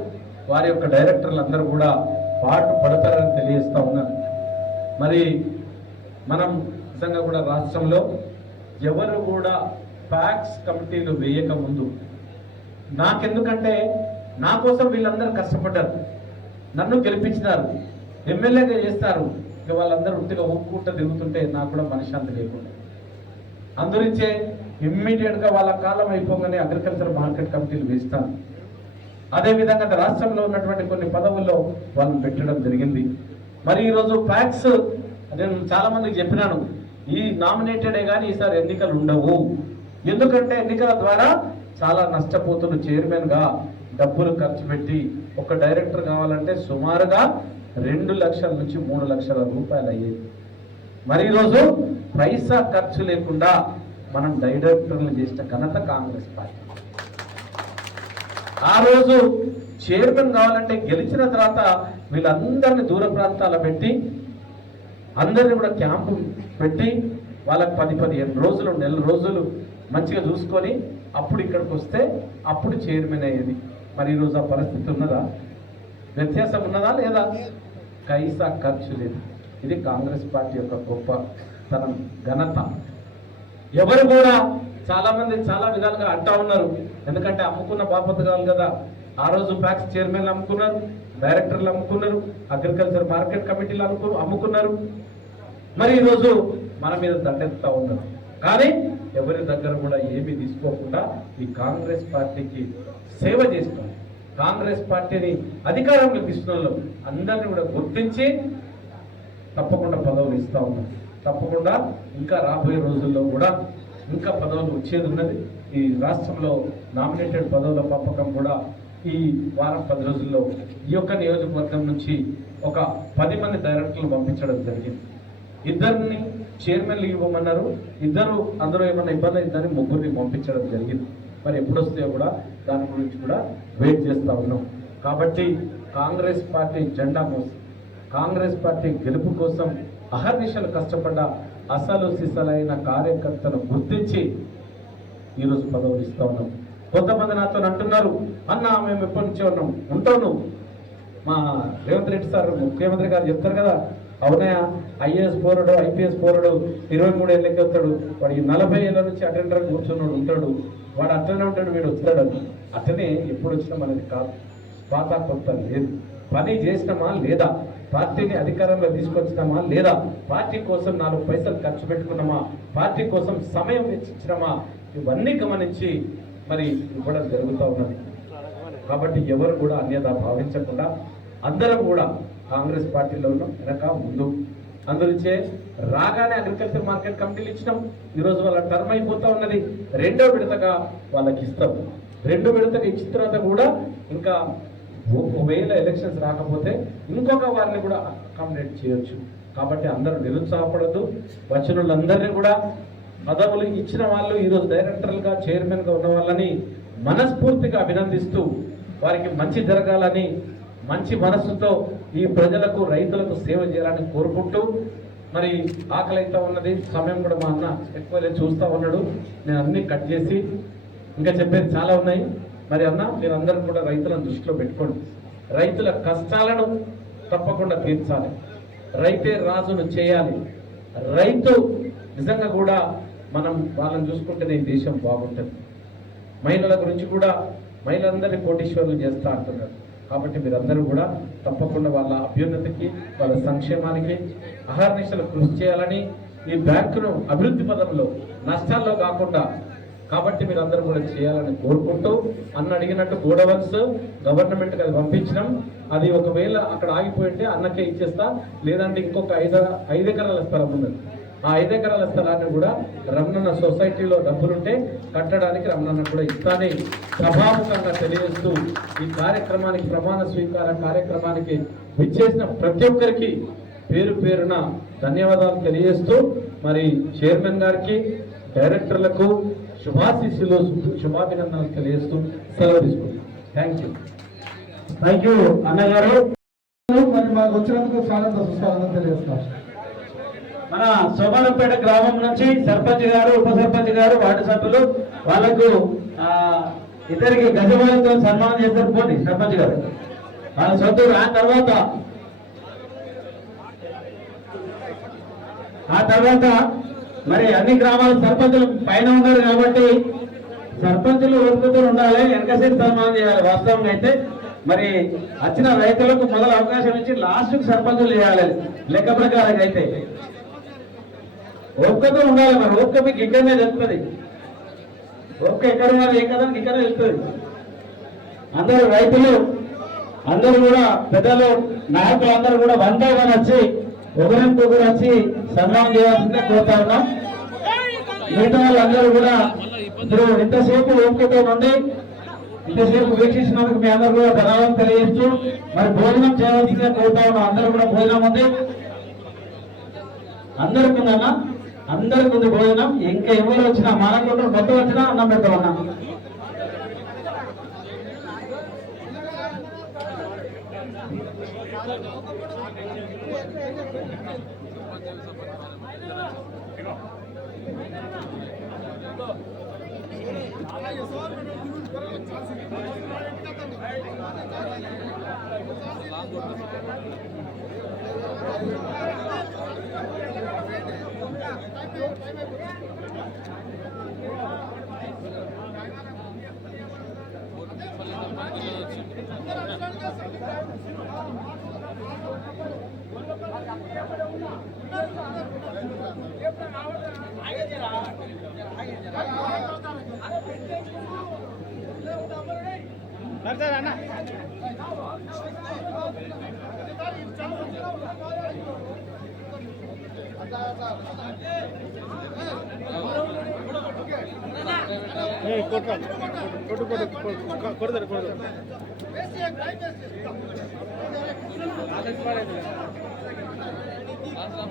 వారి యొక్క డైరెక్టర్లు అందరూ కూడా పాటు పడతారని తెలియజేస్తా ఉన్నాను. మరి మనం నిజంగా కూడా రాష్ట్రంలో ఎవరు కూడా ఫ్యాక్స్ కమిటీలు వేయక ముందు, నాకెందుకంటే నా కోసం వీళ్ళందరూ కష్టపడ్డారు, నన్ను గెలిపించినారు, ఎమ్మెల్యేగా చేస్తారు. ఇక వాళ్ళందరూ ఉట్టిగా ఊపుకుంటూ తిరుగుతుంటే నాకు కూడా మనశ్శాంతి లేకుండా, అందురించే ఇమ్మీడియట్గా వాళ్ళ కాలం అయిపోగానే అగ్రికల్చర్ మార్కెట్ కమిటీలు వేస్తాను. అదేవిధంగా రాష్ట్రంలో ఉన్నటువంటి కొన్ని పదవుల్లో వాళ్ళని పెట్టడం జరిగింది. మరి ఈరోజు ఫ్యాక్స్ నేను చాలా మందికి చెప్పినాను, ఈ నామినేటెడే కానీ ఈసారి ఎన్నికలు ఉండవు. ఎందుకంటే ఎన్నికల ద్వారా చాలా నష్టపోతున్న చైర్మన్గా డబ్బులు ఖర్చు పెట్టి ఒక డైరెక్టర్ కావాలంటే సుమారుగా 2 లక్షల నుంచి 3 లక్షల రూపాయలు అయ్యేది. మరి ఈరోజు పైసా ఖర్చు లేకుండా మనం డైరెక్టర్లు చేసిన ఘనత కాంగ్రెస్ పార్టీ. ఆ రోజు చైర్మన్ కావాలంటే గెలిచిన తర్వాత వీళ్ళందరినీ దూర ప్రాంతాల పెట్టి అందరినీ కూడా క్యాంపు పెట్టి వాళ్ళకి 10-15 రోజులు, నెల రోజులు మంచిగా చూసుకొని అప్పుడు ఇక్కడికి వస్తే అప్పుడు చైర్మన్ అయ్యేది. మరి ఈరోజు ఆ పరిస్థితి ఉన్నదా? వ్యత్యాసం ఉన్నదా లేదా? కైసా ఖర్చు లేదు. ఇది కాంగ్రెస్ పార్టీ యొక్క గొప్పతనం, ఘనత. ఎవరు కూడా చాలా మంది చాలా విధాలుగా అంటా ఉన్నారు. ఎందుకంటే అమ్ముకున్న బాపతగాలు కదా. ఆ రోజు ప్యాక్స్ చైర్మన్లు అమ్ముకున్నారు, డైరెక్టర్లు అమ్ముకున్నారు, అగ్రికల్చర్ మార్కెట్ కమిటీలు అమ్ముకున్నారు. మరి ఈరోజు మన మీద దండెత్తా ఉన్నారు. కానీ ఎవరి దగ్గర కూడా ఏమీ తీసుకోకుండా ఈ కాంగ్రెస్ పార్టీకి సేవ చేస్తున్నాం. కాంగ్రెస్ పార్టీని అధికారంలోకి తీసుకున్న అందరినీ కూడా గుర్తించి తప్పకుండా పదవులు ఇస్తా ఉన్నాం. తప్పకుండా ఇంకా రాబోయే రోజుల్లో కూడా ఇంకా పదవులు వచ్చేది ఉన్నది. ఈ రాష్ట్రంలో నామినేటెడ్ పదవుల పంపకం కూడా ఈ వారం 10 రోజుల్లో ఈ యొక్క నియోజకవర్గం నుంచి ఒక 10 మంది డైరెక్టర్లు పంపించడం జరిగింది. 2 చైర్మన్లు ఇవ్వమన్నారు. 2 అందరూ ఏమన్నా ఇబ్బంది అయిందని 3 పంపించడం జరిగింది. మరి ఎప్పుడు వస్తాయో కూడా దాని గురించి కూడా వెయిట్ చేస్తూ ఉన్నాం. కాబట్టి కాంగ్రెస్ పార్టీ జెండా మోసి కాంగ్రెస్ పార్టీ గెలుపు కోసం అహర్నిశలు కష్టపడ్డ అసలు సిసలైన కార్యకర్తను గుర్తించి ఈరోజు పదవులు ఇస్తూ ఉన్నాం. కొంతమంది నాతో అంటున్నారు, అన్న మేము ఎప్పటి నుంచే ఉంటాను. మా రేవంత్ రెడ్డి సార్ ముఖ్యమంత్రి గారు చెప్తారు కదా, అవునయా ఐఏఎస్ పోరాడు, ఐపీఎస్ పోరాడు, 23 ఏళ్ళకి వస్తాడు, వాడికి 40 ఏళ్ళ నుంచి అటెండర్ కూర్చున్నాడు ఉంటాడు, వాడు అట్లనే ఉంటాడు, వీడు వస్తాడు. అట్లనే ఎప్పుడు వచ్చినా మనది కాదు, పాత కొత్త లేదు. పని చేసినామా లేదా, పార్టీని అధికారంలో తీసుకొచ్చినామా లేదా, పార్టీ కోసం 4 పైసలు ఖర్చు పెట్టుకున్నామా, పార్టీ కోసం సమయం వెచ్చించినామా, ఇవన్నీ గమనించి మరి ఇవ్వడం జరుగుతూ ఉన్నది. కాబట్టి ఎవరు కూడా అన్యదా భావించకుండా అందరం కూడా కాంగ్రెస్ పార్టీలో ఉన్నాం, వెనక ముందు. అందులోంచే రాగానే అగ్రికల్చర్ మార్కెట్ కమిటీలు ఇచ్చినాం. ఈరోజు వాళ్ళ టర్మ్ అయిపోతా ఉన్నది. 2వ విడతగా వాళ్ళకి ఇస్తాం. 2వ విడతగా ఇచ్చిన తర్వాత కూడా ఇంకా ఒకవేళ ఎలక్షన్స్ రాకపోతే ఇంకొక వారిని కూడా అకామిడేట్ చేయొచ్చు. కాబట్టి అందరూ నిరుత్సాహపడద్దు. వచ్చిన వాళ్ళందరినీ కూడా పదవులు ఇచ్చిన వాళ్ళు ఈరోజు డైరెక్టర్లుగా, చైర్మన్గా ఉన్న వాళ్ళని మనస్ఫూర్తిగా అభినందిస్తూ వారికి మంచి జరగాలని, మంచి మనస్సుతో ఈ ప్రజలకు, రైతులకు సేవ చేయాలని కోరుకుంటూ, మరి ఆకలి అయితే ఉన్నది, సమయం కూడా మా అన్న ఎక్కువ చూస్తూ ఉన్నాడు. నేను అన్ని కట్ చేసి ఇంకా చెప్పేది చాలా ఉన్నాయి. మరి అన్న మీరందరూ కూడా రైతులను దృష్టిలో పెట్టుకోండి. రైతుల కష్టాలను తప్పకుండా తీర్చాలి. రైతే రాజును చేయాలి. రైతు నిజంగా కూడా మనం వాళ్ళని చూసుకుంటేనే ఈ దేశం బాగుంటుంది. మహిళల గురించి కూడా మహిళలందరినీ కోటీశ్వరులు చేస్తూ అంటున్నారు. కాబట్టి మీరందరూ కూడా తప్పకుండా వాళ్ళ అభ్యున్నతికి, వాళ్ళ సంక్షేమానికి అహర్నిశలు కృషి చేయాలని, ఈ బ్యాంకును అభివృద్ధి పదంలో నష్టాల్లో కాకుండా కాబట్టి మీరందరూ కూడా చేయాలని కోరుకుంటూ, అన్న అడిగినట్టు గోడవన్స్ గవర్నమెంట్కి అది పంపించినాం. అది ఒకవేళ అక్కడ ఆగిపోయింటే అన్నకే ఇచ్చేస్తా, లేదంటే ఇంకొక 5 ఎకరాల స్థలం ఉన్నది. ఆ 5 ఎకరాల స్థలాన్ని కూడా రమణన్న సొసైటీలో డబ్బులుంటే కట్టడానికి రమణన్న కూడా ఇస్తానని సభాముఖంగా తెలియజేస్తూ, ఈ కార్యక్రమానికి, ప్రమాణ స్వీకార కార్యక్రమానికి విచ్చేసిన ప్రతి ఒక్కరికి పేరు పేరున ధన్యవాదాలు తెలియజేస్తూ, మరి చైర్మన్ గారికి, డైరెక్టర్లకు శుభాశీస్సులు, శుభాభినందనలు తెలియజేస్తూ సెలవు తీసుకుంటాం. థ్యాంక్ యూ అన్నగారు. మరి మాకు వచ్చినందుకు స్వాగత సుస్వాగతం తెలియజేస్తాం. మన సోమరంపేట గ్రామం నుంచి సర్పంచ్ గారు, ఉప సర్పంచ్ గారు, వార్డు సభ్యులు వాళ్లకు ఇద్దరికి గజమాలతో సన్మానం చేస్తారు. పోండి సర్పంచ్ గారు వాళ్ళ సొంతూరు. ఆ తర్వాత మరి అన్ని గ్రామాల సర్పంచులు పైన ఉన్నారు కాబట్టి సర్పంచులు ఓపికతో ఉండాలి, వెనకసేపు సన్మానం చేయాలి. వాస్తవంగా అయితే మరి వచ్చిన రైతులకు మొదలు అవకాశం ఇచ్చి లాస్ట్కి సర్పంచులు చేయాలి లెక్క ప్రకారంగా. అయితే ఓపికతో ఉండాలి. మరి ఓపిక మీకు ఇక్కడనే తెలుస్తుంది. ఓపిక ఎక్కడ ఉన్నది, ఏ కదా ఇక్కడ వెళ్తుంది. అందరూ రైతులు అందరూ కూడా, పెద్దలు, నాయకులు అందరూ కూడా 1 by 1 వచ్చి ఒకరికొకరు వచ్చి సన్మానం చేయాల్సిందే కోరుతా ఉన్నాం. మిగతా వాళ్ళందరూ కూడా ఇప్పుడు ఎంతసేపు ఓపికతో నుండి ఇంతసేపు వీక్షించినందుకు మీ అందరూ కూడా ధన్యవాదాలు తెలియజేస్తూ మరి భోజనం చేయవలసిందిగా కోరుతా ఉన్నాం. అందరూ కూడా భోజనం ఉంది, అందరికి ఉందన్నా, అందరికి ఉంది భోజనం. ఇంకా ఎవరు వచ్చినా మానకుండా మొత్తం వచ్చినా అన్నం పెడతామన్నా.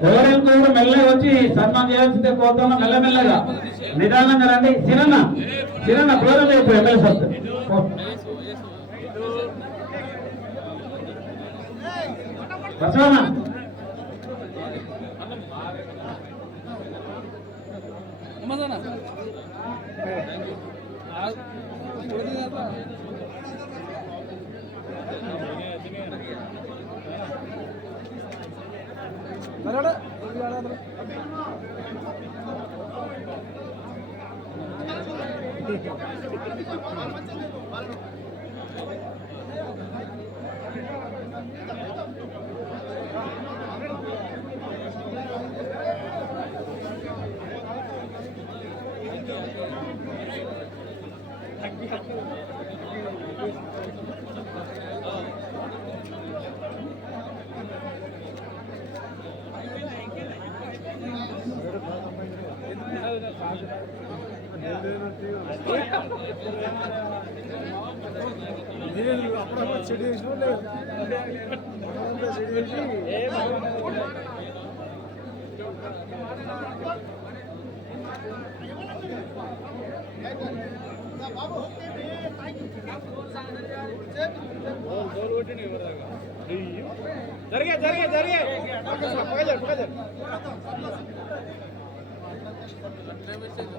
ఎవరైనా కూడా మెల్లగా వచ్చి సన్మానం చేయాల్సిందే కోరుతామా. మెల్లమెల్లగా నిదానంగా రండి. సిరన్న సిరన్న ప్రోగ్రాం చెప్పు ఎమ్మెల్యే సార్ బసవన్న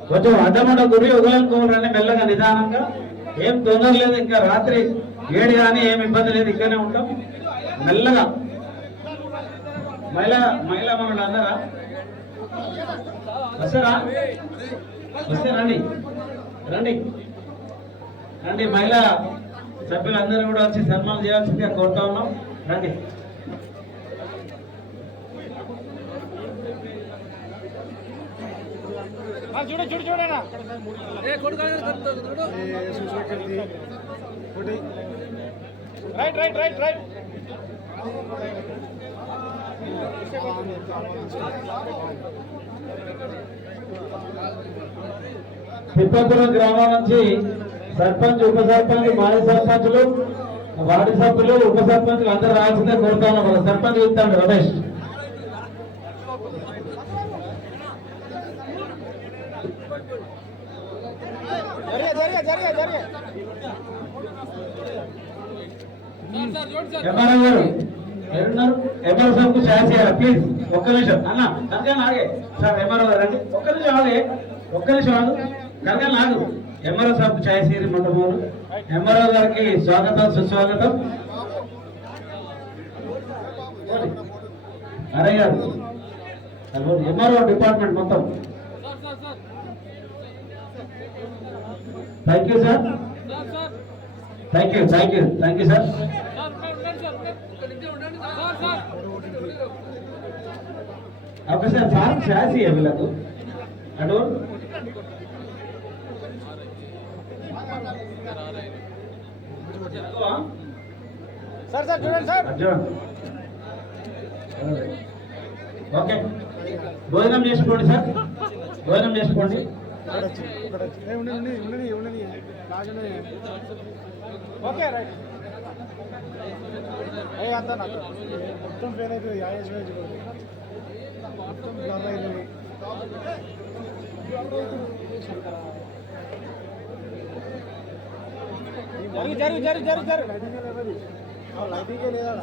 కొంచెం అడ్డమడ్డ గురి వదలనుకోవాలని మెల్లగా నిదానంగా. ఏం తొందర లేదు, ఇంకా రాత్రి 7 కానీ ఏం ఇబ్బంది లేదు, ఇక్కడనే ఉంటాం. మెల్లగా మహిళా మనులు అందరా వస్తారా? వస్తే రండి రండి రండి. మహిళా సభ్యులందరూ కూడా వచ్చి సన్మానం చేయాల్సిందిగా కోరుతా ఉన్నాం. రండి. తిప్పపురం గ్రామం నుంచి సర్పంచ్, ఉప సర్పంచ్, మాజీ సర్పంచులు, వార్డు సభ్యులు, ఉప సర్పంచులు అందరూ రావాల్సిందే కోరుతా ఉన్నాం. మన సర్పంచ్ ఇస్తాడు రమేష్. ఎంఆర్ఓ గారు ఎవరున్నారు? ఎంఆర్ఓ సార్ కు ఛాన్స్ చేయాలి ప్లీజ్. ఒక్క నిమిషం అన్న, కనకాల ఆగే సార్. ఎంఆర్ఓ గారు అండి, ఒక్క నిమిషం ఆగే, ఒక్క నిమిషం ఆగు. కనకాల ఆగు. ఎంఆర్ఓ సార్ కు ఛాన్స్ చేయాలి. మండపంలో ఎంఆర్ఓ గారికి స్వాగతం, సుస్వాగతం. అరే గారు ఎంఆర్ఓ డిపార్ట్మెంట్ మొత్తం. Thank you sir, thank you thank you thank you sir. Okay sir, sir chance ఇవ్వాలి వీళ్ళకు. అటు సార్ సార్ చూడండి సార్. అర్జున్ ఓకే, భోజనం చేసుకోండి సార్, భోజనం చేసుకోండి. ఓకే రైట్ ఏ అంతా నాకు మొత్తం ఫెయిల్ అవుతుంది యాయేజ్ మొత్తం బ్లర్ అవుతుంది జరుగు లైటింగే లేదా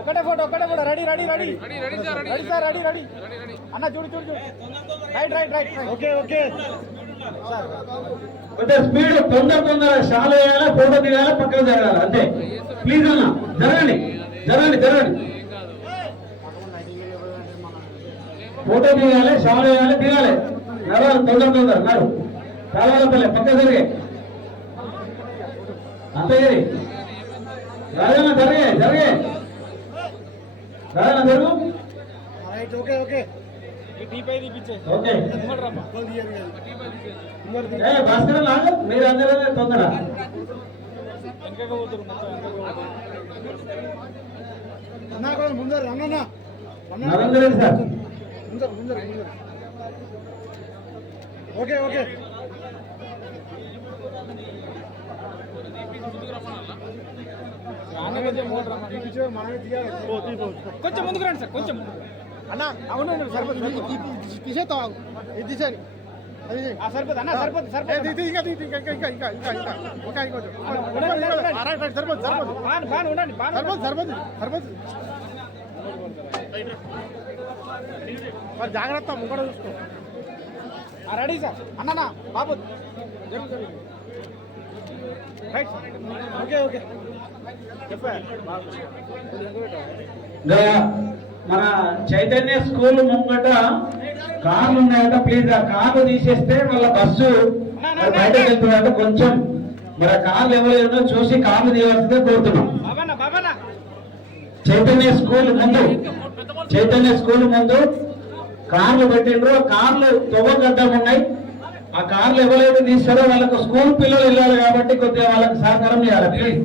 ఒకటే ఫోటో రెడీ సార్ రెడీ అన్న చూడు రైట్ ఓకే కొంచెం స్పీడ్ తొందర షాలు వేయాలి, ఫోటో దిగాలి, పక్కన జరగాలి అంతే. ప్లీజ్ అన్న జరగండి ఫోటో దిగాలి, షాలు వేయాలి, దిగాలి, నడవాలి తొందర నడు కావాల పల్లె పక్క జరిగే అంతే. రాజన్న జరిగే రాజన్న జరుగు. ఓకే ఓకే భాస్కర్ లాగా మీరు అందరూ తొందర ముందర నరేంద్ర రెడ్డి సార్. ముందర ఓకే కొంచెం ముందుకు రండి సార్ కొంచెం అన్న. అవును సరిపోతుంది తీసేస్తావా ఇది తీసేది సరిపోతుంది అన్న సరిపోతుంది మరి జాగ్రత్త ముంగడ చూసుకో. రెడీ సార్ అన్న బాబు రైట్ ఓకే మన చైతన్య స్కూల్ ముంగట కార్లు ఉన్నాయట, ప్లీజ్ ఆ కార్లు తీసేస్తే వాళ్ళ బస్సు బయటకు వెళ్తుందట. కొంచెం మరి ఆ కార్లు ఎవరైనా చూసి కార్లు తీయవలసిందే కోరుతున్నాం. చైతన్య స్కూల్ ముందు కార్లు పెట్టిండ్రు, ఆ కార్లు తవ్వగడ్డం ఉన్నాయి. ఆ కార్లు ఎవరైతే తీస్తారో వాళ్ళకు స్కూల్ పిల్లలు వెళ్ళాలి కాబట్టి కొద్దిగా వాళ్ళకి సహకారం చేయాలి ప్లీజ్.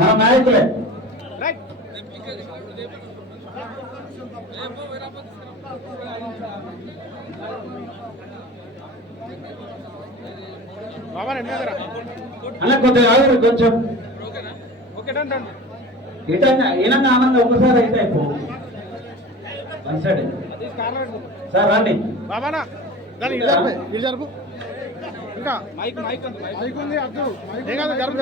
మన నాయకులే అలా కొద్దిగా ఆగరు కొంచెం ఈనంగా ఆనందం ఒకసారి అయితే అయిపో సార్ రండి జరుపు ఇంకా మైక్ ఉంది అర్థం ఏం కాదు జరుపు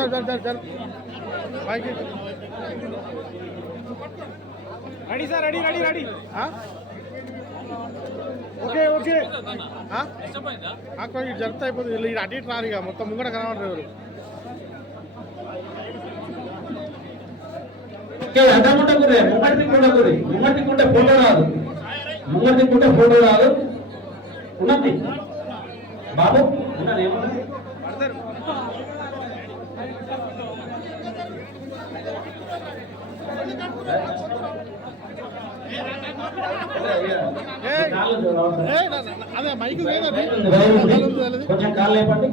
రెడీ సార్ రెడీ ఓకే జరుపుతా అయిపోతుంది వీళ్ళు అటు ఇటు రారు ఇక మొత్తం ముంగడ కనబడరు ముంగటికుంటే ఫోటో రాదు ఉన్నది బాబు ఉన్నది ఏమన్నా అదే మైక్ కొంచెం కాళ్ళు లేపండి.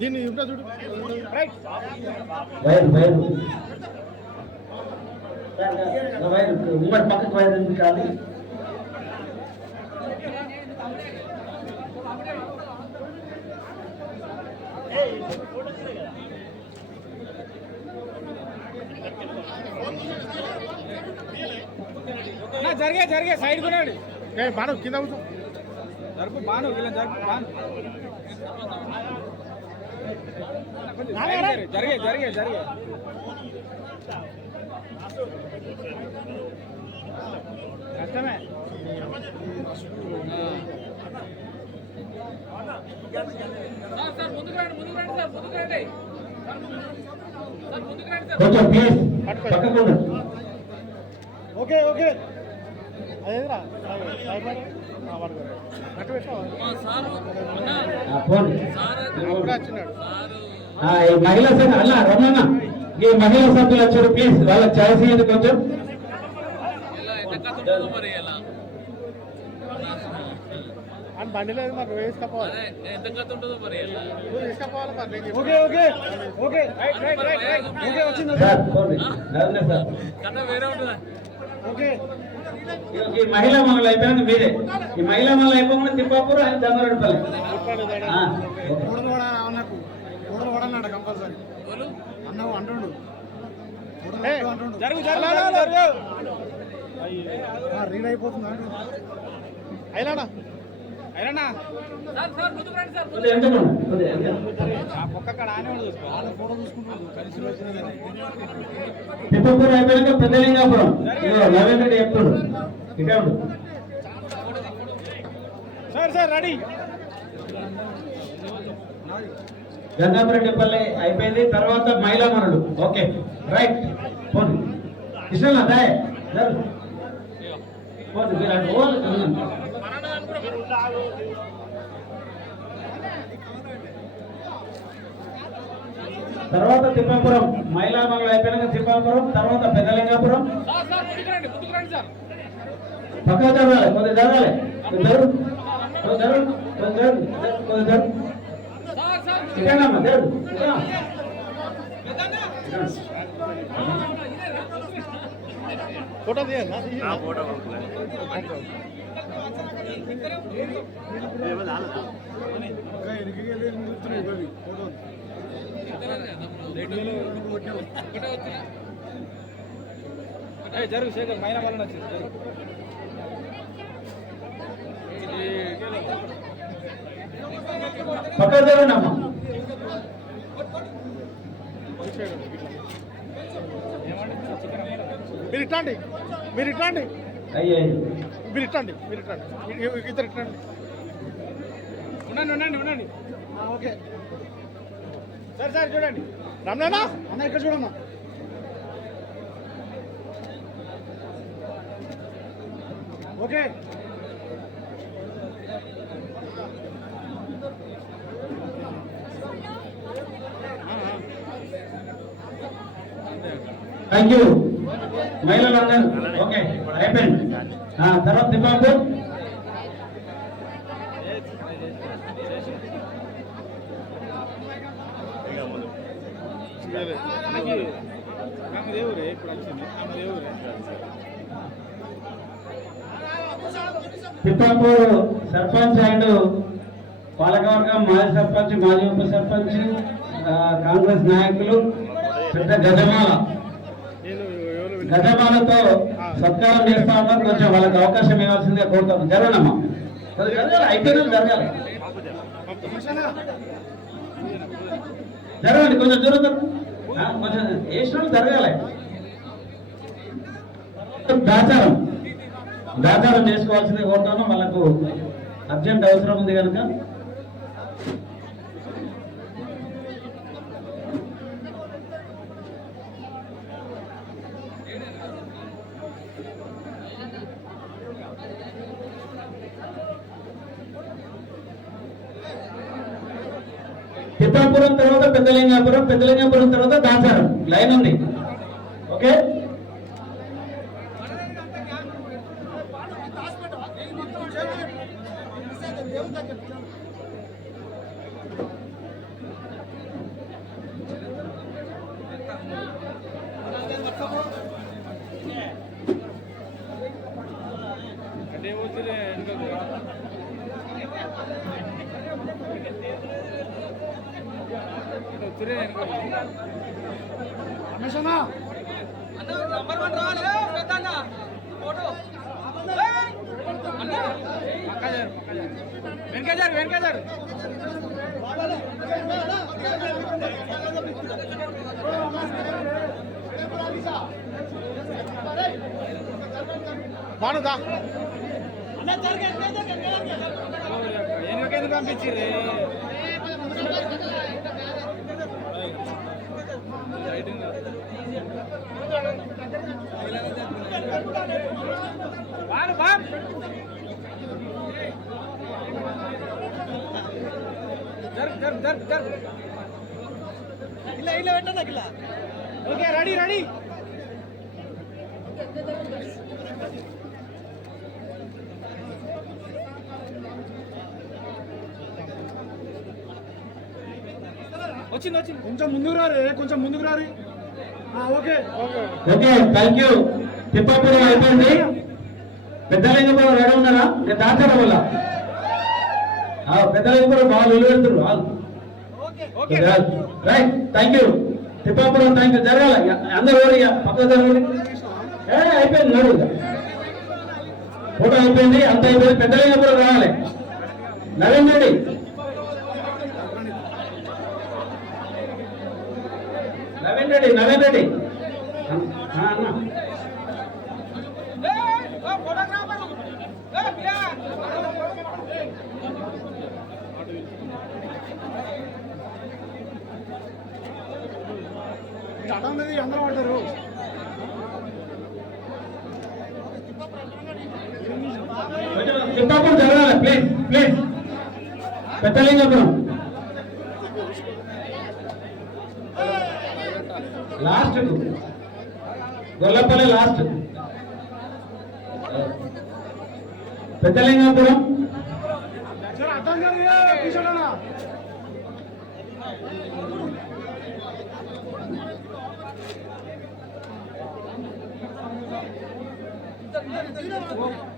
దీన్ని చూడు ఉమ్మడి పక్కకు వైద్యుంది కాదు. జరిగే సైడ్ కొనండి బాను కింద జరుపు బాను ఇలా జరుపు బాను జరిగే కష్టమే కొంచెం ప్లీజ్ పక్కకు ఓకే అదేరా మహిళా సంఘం అలా రమణ ఈ మహిళా సభ్యులు వచ్చారు ప్లీజ్ వాళ్ళకి ఛాయిస్ ఇవ్వండి కొంచెం. అని బండి లేదు మరి వేసుకోవాలి ఓకే ఓకే ఓకే ఓకే వచ్చింది సార్ పోండి. నరేంద్ర సార్ ఓకే ఈ మహిళా మండలి అయిపోయాక మీరే ఈ మహిళా మండలి అయిపోకుండా తిప్పాపూర్ ఆయన దంగరెడ్డిపల్లి కూడలు అన్నకు కూడలు పడన్నాడు కంపల్సరీ అన్నవు అంటుండు జరుగు జరుగు రీల్ అయిపోతుంది అయినా అయినా కొద్దిగా వెనక్కి ఉండు, కొద్దిగా వెనక్కి. ఒక్కడ ఆనే చూసుకో ఫోటో చూసుకుంటున్నాడు తిప్పపూర్ అయిపోయాక పెద్దలింగాపురం ఇదిగో నవీన్ రెడ్డి చెప్తుడు ఇటే ఉండు. సార్ రెడీ గంగాపురెడ్డిపల్లి అయిపోయింది. తర్వాత మహిళా మనుడు. ఓకే రైట్ పోండి. కృష్ణ దాయ్ పోండి మీరు అటు పోవాలి. తర్వాత తిప్పాపురం మహిళా మండలి అయిపోయాక తిప్పాపురం, తర్వాత పెద్దలింగాపురం. పక్క జరగాలి, కొద్దిగా జరగాలి, కొద్దిగా ఇదేనమ్మా దేవుడు ఫోటో తీయండి జరుగు శేఖర్ మైన వల్ల వచ్చింది జరుగు పక్క జరగండమ్మా. మీరు ఇట్లాండి మీరు ఇట్లాండి అయ్యో మీరు ఇట్లాండి మీరు ఇట్లాండి ఇద్దరు ఇట్లాండి ఉండండి ఓకే సార్ చూడండి రమణా అన్న ఇక్కడ చూడమ్మా ఓకే థ్యాంక్ యూ మహిళలందరూ. ఓకే అయిపోయింది. తర్వాత తిప్పాపూర్ దేవురే ఇప్పుడు వచ్చింది దేవురే తిప్పాపూర్ సర్పంచ్ అండ్ పాలకవర్గం, మాజీ సర్పంచ్, మాజీ ఉప సర్పంచ్, కాంగ్రెస్ నాయకులు పెద్ద గజమాలతో సత్కారం చేస్తా ఉంటారు. కొంచెం వాళ్ళకి అవకాశం ఇవ్వాల్సిందిగా కోరుతాను. జరగనమ్మా, అయిపోయినా జరగాలి. జరగండి, కొంచెం జరుగుతారు, కొంచెం వేసిన జరగాలి. దాచారం చేసుకోవాల్సిందిగా కోరుతాను. వాళ్ళకు అర్జెంట్ అవసరం ఉంది కనుక. తిప్పాపురం తర్వాత పెద్దలింగాపురం, పెద్దలింగాపురం తర్వాత దాచారం లైన్ ఉంది. ఓకే వెంకజారు బానుదా ఎందుకు పంపించిర్రే ఇలా పెట్టండి. ఓకే రెడీ వచ్చింది వచ్చింది కొంచెం ముందుకు రారి కొంచెం ముందుకు రారి okay okay okay thank you. Tippapuram అయిపోయింది. పెద్దలింగపురం రెడీ ఉన్నారా? నేను దాచారా వల్ల పెద్దలింగపురం బాగా వెలువెడుతున్నారు. Right thank you. Tippapuram thank you. జరగాల అందరూ పక్క జరగాలి. అయిపోయింది నడు ఫోటో అయిపోయింది అంత అయిపోయింది. పెద్దలింగపురం రావాలి. నవీన్ రెడ్డి నవీన్ రెడ్డి అన్న అటన్నది అందరూ పడ్డారు. తిప్పాపురం జరగాలి please please. Peddalingapuram last Gollapalli last. Peddalingapuram అర్థం కాదు కూర్చోడనా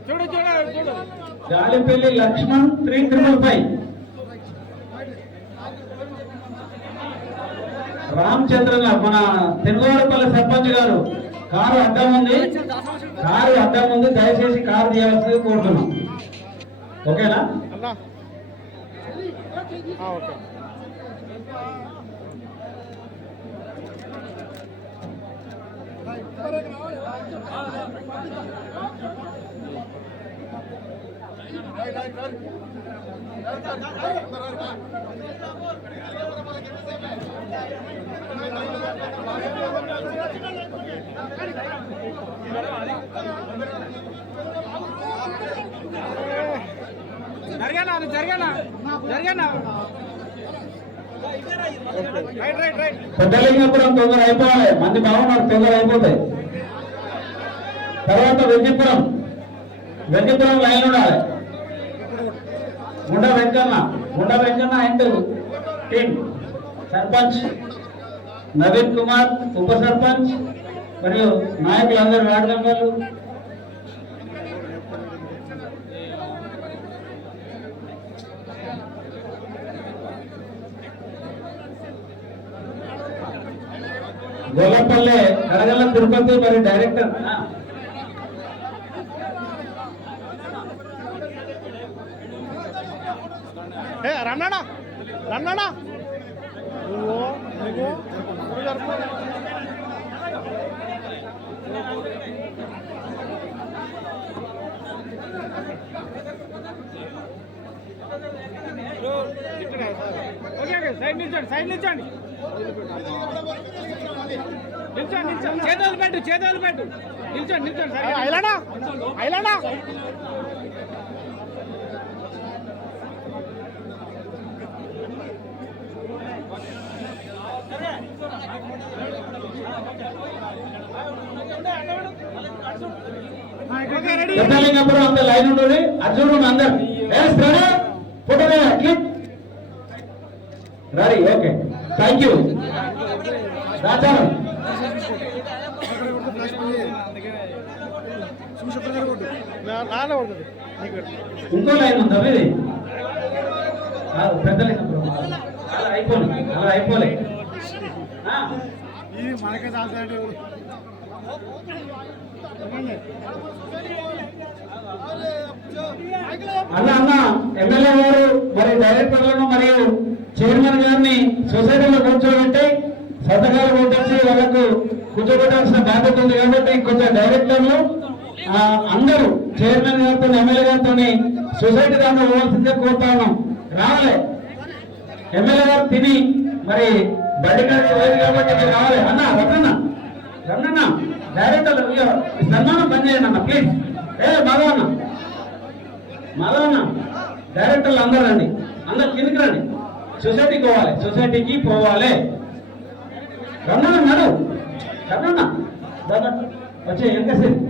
చూడు చూడు చూడు గాలిపల్లి లక్ష్మణ్ 3555. రామచంద్ర మన తెనుగోడపల్లి సర్పంచ్ గారు కారు అడ్డం ఉంది దయచేసి కారు తీయాల్సింది కోరుతున్నాం. ఓకేనా? ఓకే పెద్దలింగపురం తొందర అయిపోవాలి. మంది బాగున్నారు తొందర అయిపోతాయి. తర్వాత వెంకపురం లైన్ ఉండాలి. గుండ వెంకన్న అండ్ టీం సర్పంచ్ నవీన్ కుమార్, ఉప సర్పంచ్ మరియు నాయకులందరూ వార్డు మెంబర్లు గోలపల్లె కడగల్ల తిరుపతి మరి డైరెక్టర్ రమణా ఓకే సైడ్ నిల్చండి చేతులు పెట్టు నిల్చండి ఐలానా పెద్దలింగపురం అంత లైన్ ఉంటుంది. అర్జునుడు అందరు photo ready. Okay thank you. Racharam ఇంకో లైన్ ఉందా ఇది? పెద్దలింగపురం అలా అయిపోలే ఇది మనకే చాలు. అన్న ఎమ్మెల్యే గారు మరి డైరెక్టర్లను మరియు చైర్మన్ గారిని సొసైటీలో కూర్చోబెట్టి సంతకాలు కొట్టేసి వాళ్ళకు కూర్చోబెట్టాల్సిన బాధ్యత ఉంది. కాబట్టి కొంచెం డైరెక్టర్లు అందరూ చైర్మన్ గారితో ఎమ్మెల్యే గారితో సొసైటీ దాంట్లో పోవాల్సిందే కోరుతా ఉన్నాం. రావాలి ఎమ్మెల్యే గారు తిని మరి బడి కాదు కాబట్టి మీరు రావాలి. రమణ డైరెక్టర్ సన్మానం పని చేయండి అన్న ప్లీజ్. మాధవన్న డైరెక్టర్లు అందరూ రండి, అందరు కిందికి రండి. సొసైటీకి పోవాలి. రమణ వచ్చే ఎంతసేపు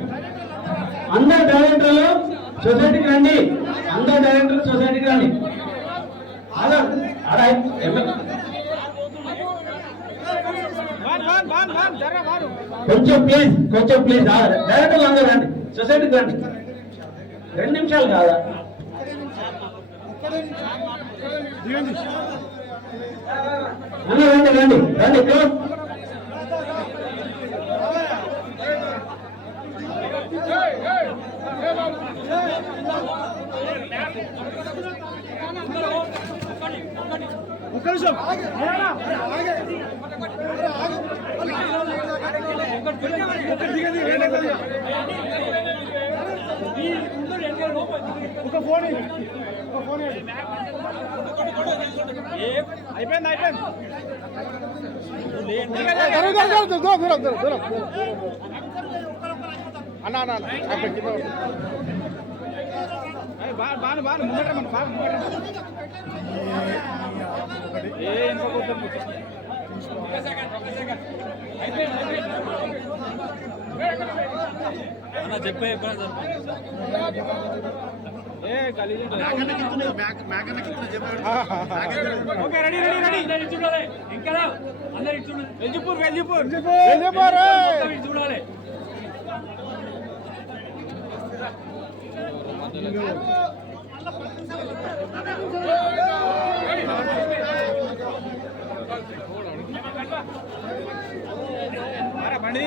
అందరు డైరెక్టర్లు సొసైటీకి రండి. కొంచెం ప్లీజ్ డైరెక్టర్లు అందరూ రండి, సొసైటీకి రండి. 2 నిమిషాలు కాదా? రండి రండి రండి. ఒక్క నిమిషం ఒక ఫోన్ అయిపోయింది దూరం అన్నా బాగా ముందట మన బాగా చెప్పే చూడాలి బండి